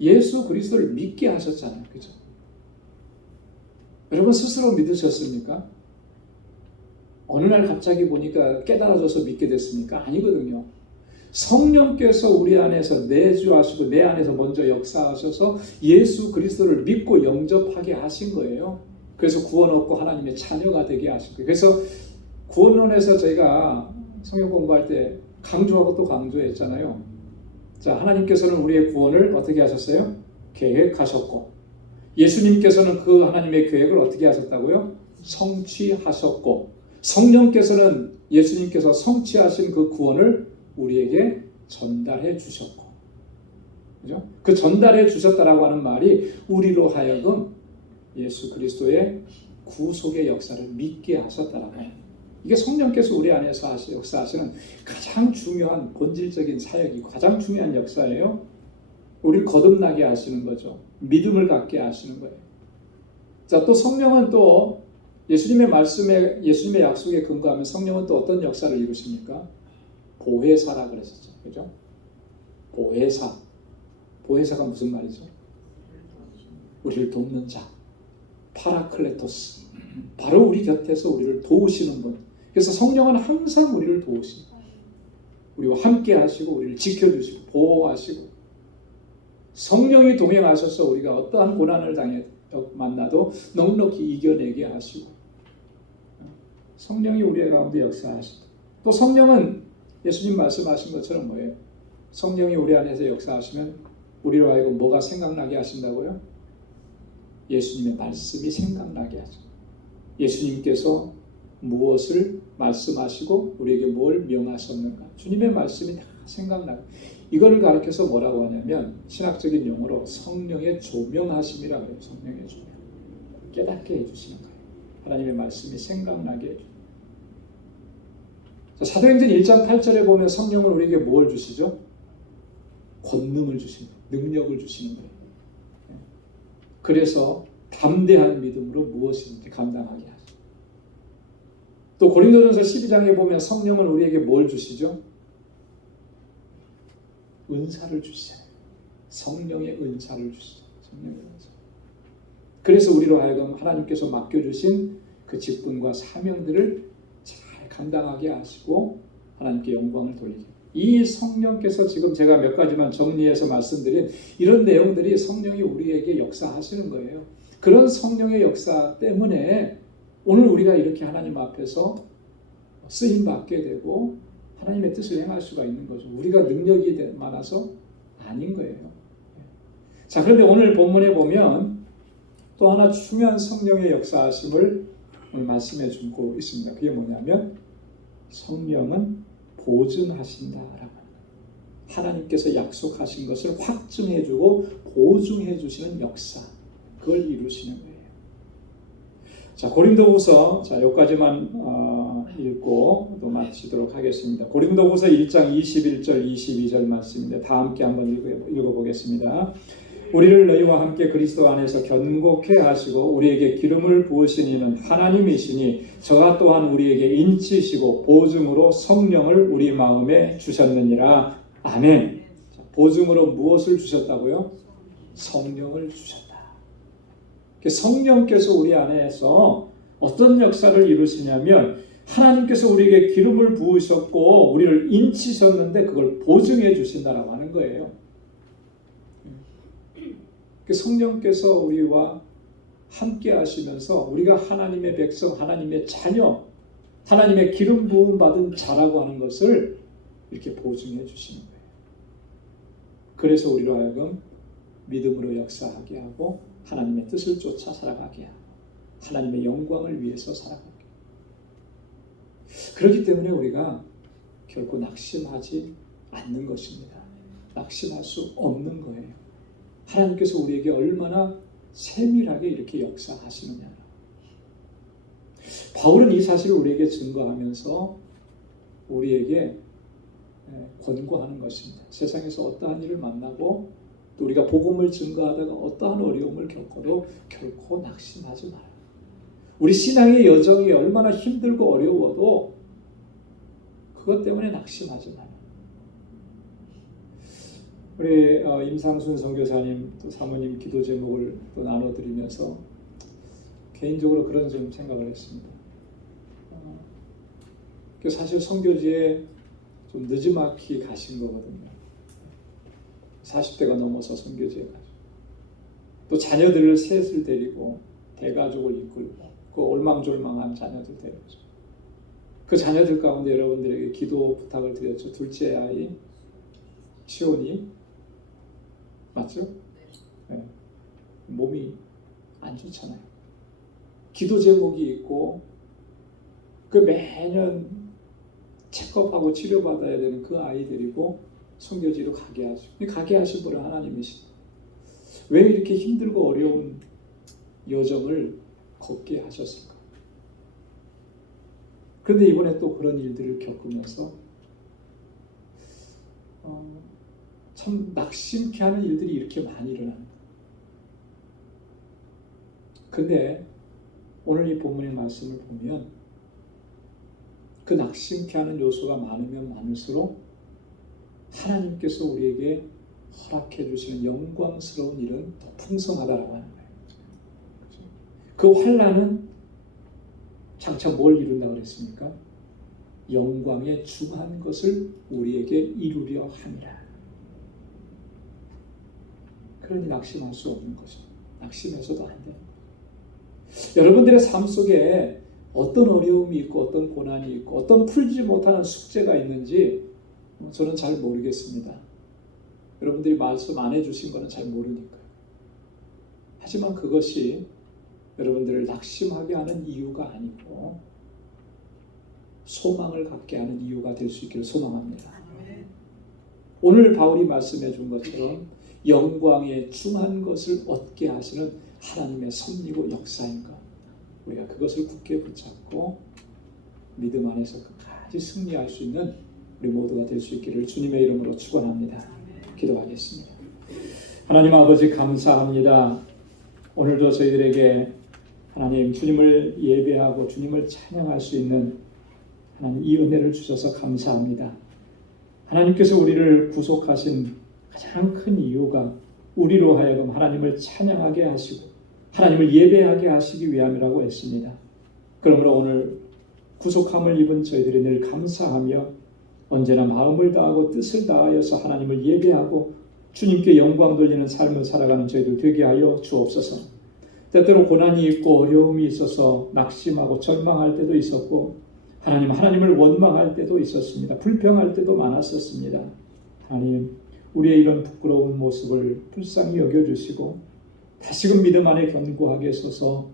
예수 그리스도를 믿게 하셨잖아요. 그죠? 여러분 스스로 믿으셨습니까? 어느 날 갑자기 보니까 깨달아져서 믿게 됐습니까? 아니거든요. 성령께서 우리 안에서 내주하시고 내 안에서 먼저 역사하셔서 예수 그리스도를 믿고 영접하게 하신 거예요. 그래서 구원 얻고 하나님의 자녀가 되게 하신 거예요. 그래서 구원론에서 저희가 성경 공부할 때 강조하고 또 강조했잖아요. 자, 하나님께서는 우리의 구원을 어떻게 하셨어요? 계획하셨고, 예수님께서는 그 하나님의 계획을 어떻게 하셨다고요? 성취하셨고, 성령께서는 예수님께서 성취하신 그 구원을 우리에게 전달해 주셨고, 그죠? 그 전달해 주셨다라고 하는 말이 우리로 하여금 예수 그리스도의 구속의 역사를 믿게 하셨다라고 해요. 이게 성령께서 우리 안에서 역사하시는 가장 중요한 본질적인 사역이고 가장 중요한 역사예요. 우리를 거듭나게 하시는 거죠. 믿음을 갖게 하시는 거예요. 자, 또 성령은 또 예수님의 말씀에, 예수님의 약속에 근거하면 성령은 또 어떤 역사를 이루십니까? 보혜사라 그랬었죠. 그죠? 보혜사. 보혜사가 무슨 말이죠? 우리를 돕는 자. 파라클레토스. 바로 우리 곁에서 우리를 도우시는 분. 그래서 성령은 항상 우리를 도우십니다. 우리와 함께 하시고 우리를 지켜주시고 보호하시고, 성령이 동행하셔서 우리가 어떠한 고난을 만나도 넉넉히 이겨내게 하시고, 성령이 우리 가운데 역사하시고, 또 성령은 예수님 말씀하신 것처럼 뭐예요? 성령이 우리 안에서 역사하시면 우리로 하여금 뭐가 생각나게 하신다고요? 예수님의 말씀이 생각나게 하죠. 예수님께서 무엇을 말씀하시고 우리에게 뭘 명하셨는가? 주님의 말씀이 다 생각나고, 이거를 가르쳐서 뭐라고 하냐면 신학적인 용어로 성령의 조명하심이라 그래요. 성령의 조명. 깨닫게 해주시는 거예요. 하나님의 말씀이 생각나게 해주시는 거예요. 사도행전 1장 8절에 보면 성령은 우리에게 뭘 주시죠? 권능을 주시는 거예요. 능력을 주시는 거예요. 그래서 담대한 믿음으로 무엇이든지 감당하게 하죠. 또 고린도전서 12장에 보면 성령은 우리에게 뭘 주시죠? 은사를 주시잖아요. 성령의 은사를 주시죠. 성령의 은사. 그래서 우리로 하여금 하나님께서 맡겨주신 그 직분과 사명들을 잘 감당하게 하시고 하나님께 영광을 돌리게. 이 성령께서 지금 제가 몇 가지만 정리해서 말씀드린 이런 내용들이 성령이 우리에게 역사하시는 거예요. 그런 성령의 역사 때문에 오늘 우리가 이렇게 하나님 앞에서 쓰임받게 되고 하나님의 뜻을 행할 수가 있는 거죠. 우리가 능력이 많아서 아닌 거예요. 자, 그런데 오늘 본문에 보면 또 하나 중요한 성령의 역사하심을 오늘 말씀해 주고 있습니다. 그게 뭐냐면 성령은 보증하신다라고 하나님께서 약속하신 것을 확증해주고 보증해주시는 역사, 그걸 이루시는 거예요. 자, 고린도후서, 자, 여기까지만 읽고 또 마치도록 하겠습니다. 고린도후서 1장 21절 22절 말씀인데 다 함께 한번 읽어보겠습니다. 우리를 너희와 함께 그리스도 안에서 견고케 하시고 우리에게 기름을 부으신 이는 하나님이시니 저가 또한 우리에게 인치시고 보증으로 성령을 우리 마음에 주셨느니라. 아멘. 자, 보증으로 무엇을 주셨다고요? 성령을 주셨다. 성령께서 우리 안에서 어떤 역사를 이루시냐면 하나님께서 우리에게 기름을 부으셨고 우리를 인치셨는데 그걸 보증해 주신다라고 하는 거예요. 성령께서 우리와 함께 하시면서 우리가 하나님의 백성, 하나님의 자녀, 하나님의 기름 부음 받은 자라고 하는 것을 이렇게 보증해 주시는 거예요. 그래서 우리로 하여금 믿음으로 역사하게 하고 하나님의 뜻을 쫓아 살아가게 하고 하나님의 영광을 위해서 살아가게 하고. 그렇기 때문에 우리가 결코 낙심하지 않는 것입니다. 낙심할 수 없는 거예요. 하나님께서 우리에게 얼마나 세밀하게 이렇게 역사하시느냐. 바울은 이 사실을 우리에게 증거하면서 우리에게 권고하는 것입니다. 세상에서 어떠한 일을 만나고 또 우리가 복음을 증거하다가 어떠한 어려움을 겪어도 결코 낙심하지 마라. 우리 신앙의 여정이 얼마나 힘들고 어려워도 그것 때문에 낙심하지 마라. 우리 임상순 선교사님 또 사모님 기도 제목을 또 나눠드리면서 개인적으로 그런 좀 생각을 했습니다. 사실 선교지에 좀 늦지막히 가신 거거든요. 40대가 넘어서 선교지에 가죠. 또 자녀들을 셋을 데리고 대가족을 이끌고 그 올망졸망한 자녀들 데리고 그 자녀들 가운데 여러분들에게 기도 부탁을 드렸죠. 둘째 아이 시온이 맞죠? 네. 몸이 안 좋잖아요. 기도 제목이 있고 그 매년 체크업하고 치료받아야 되는 그 아이 데리고 선교지로 가게 하죠. 가게 하신 분은 하나님이시죠. 왜 이렇게 힘들고 어려운 여정을 걷게 하셨을까? 그런데 이번에 또 그런 일들을 겪으면서 참 낙심케 하는 일들이 이렇게 많이 일어나는 거예요. 근데 오늘 이 본문의 말씀을 보면 그 낙심케 하는 요소가 많으면 많을수록 하나님께서 우리에게 허락해 주시는 영광스러운 일은 더 풍성하다라고 하는 거예요. 그 환난은 장차 뭘 이룬다고 그랬습니까? 영광에 중한 것을 우리에게 이루려 함이라. 그러니 낙심할 수 없는 거죠. 낙심해서도 안 돼요. 여러분들의 삶 속에 어떤 어려움이 있고 어떤 고난이 있고 어떤 풀지 못하는 숙제가 있는지 저는 잘 모르겠습니다. 여러분들이 말씀 안 해주신 거는 잘 모르니까요. 하지만 그것이 여러분들을 낙심하게 하는 이유가 아니고 소망을 갖게 하는 이유가 될 수 있기를 소망합니다. 오늘 바울이 말씀해 준 것처럼 영광에 중한 것을 얻게 하시는 하나님의 섭리고 역사인 것, 우리가 그것을 굳게 붙잡고 믿음 안에서 끝까지 승리할 수 있는 우리 모두가 될 수 있기를 주님의 이름으로 축원합니다. 기도하겠습니다. 하나님 아버지 감사합니다. 오늘도 저희들에게 하나님 주님을 예배하고 주님을 찬양할 수 있는 하나님 이 은혜를 주셔서 감사합니다. 하나님께서 우리를 구속하신 가장 큰 이유가 우리로 하여금 하나님을 찬양하게 하시고 하나님을 예배하게 하시기 위함이라고 했습니다. 그러므로 오늘 구속함을 입은 저희들이 늘 감사하며 언제나 마음을 다하고 뜻을 다하여서 하나님을 예배하고 주님께 영광 돌리는 삶을 살아가는 저희들 되게 하여 주옵소서. 때때로 고난이 있고 어려움이 있어서 낙심하고 절망할 때도 있었고 하나님을 원망할 때도 있었습니다. 불평할 때도 많았었습니다. 하나님, 우리의 이런 부끄러운 모습을 불쌍히 여겨주시고 다시금 믿음 안에 견고하게 서서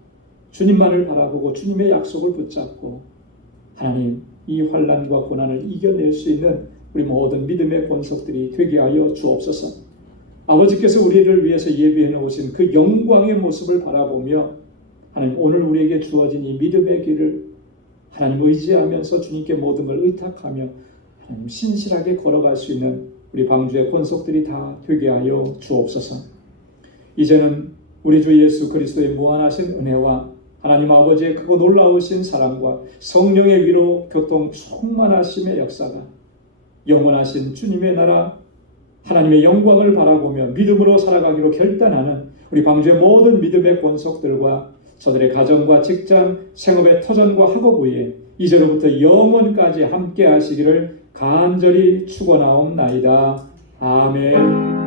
주님만을 바라보고 주님의 약속을 붙잡고 하나님, 이 환난과 고난을 이겨낼 수 있는 우리 모든 믿음의 권속들이 되게 하여 주옵소서. 아버지께서 우리를 위해서 예비해 놓으신 그 영광의 모습을 바라보며 하나님, 오늘 우리에게 주어진 이 믿음의 길을 하나님 의지하면서 주님께 모든 걸 의탁하며 하나님 신실하게 걸어갈 수 있는 우리 방주의 권속들이 다 되게 하여 주옵소서. 이제는 우리 주 예수 그리스도의 무한하신 은혜와 하나님 아버지의 크고 놀라우신 사랑과 성령의 위로 교통 충만하심의 역사가 영원하신 주님의 나라 하나님의 영광을 바라보며 믿음으로 살아가기로 결단하는 우리 방주의 모든 믿음의 권속들과 저들의 가정과 직장, 생업의 터전과 학업 위에 이제로부터 영원까지 함께 하시기를 간절히 축원하옵나이다. 아멘.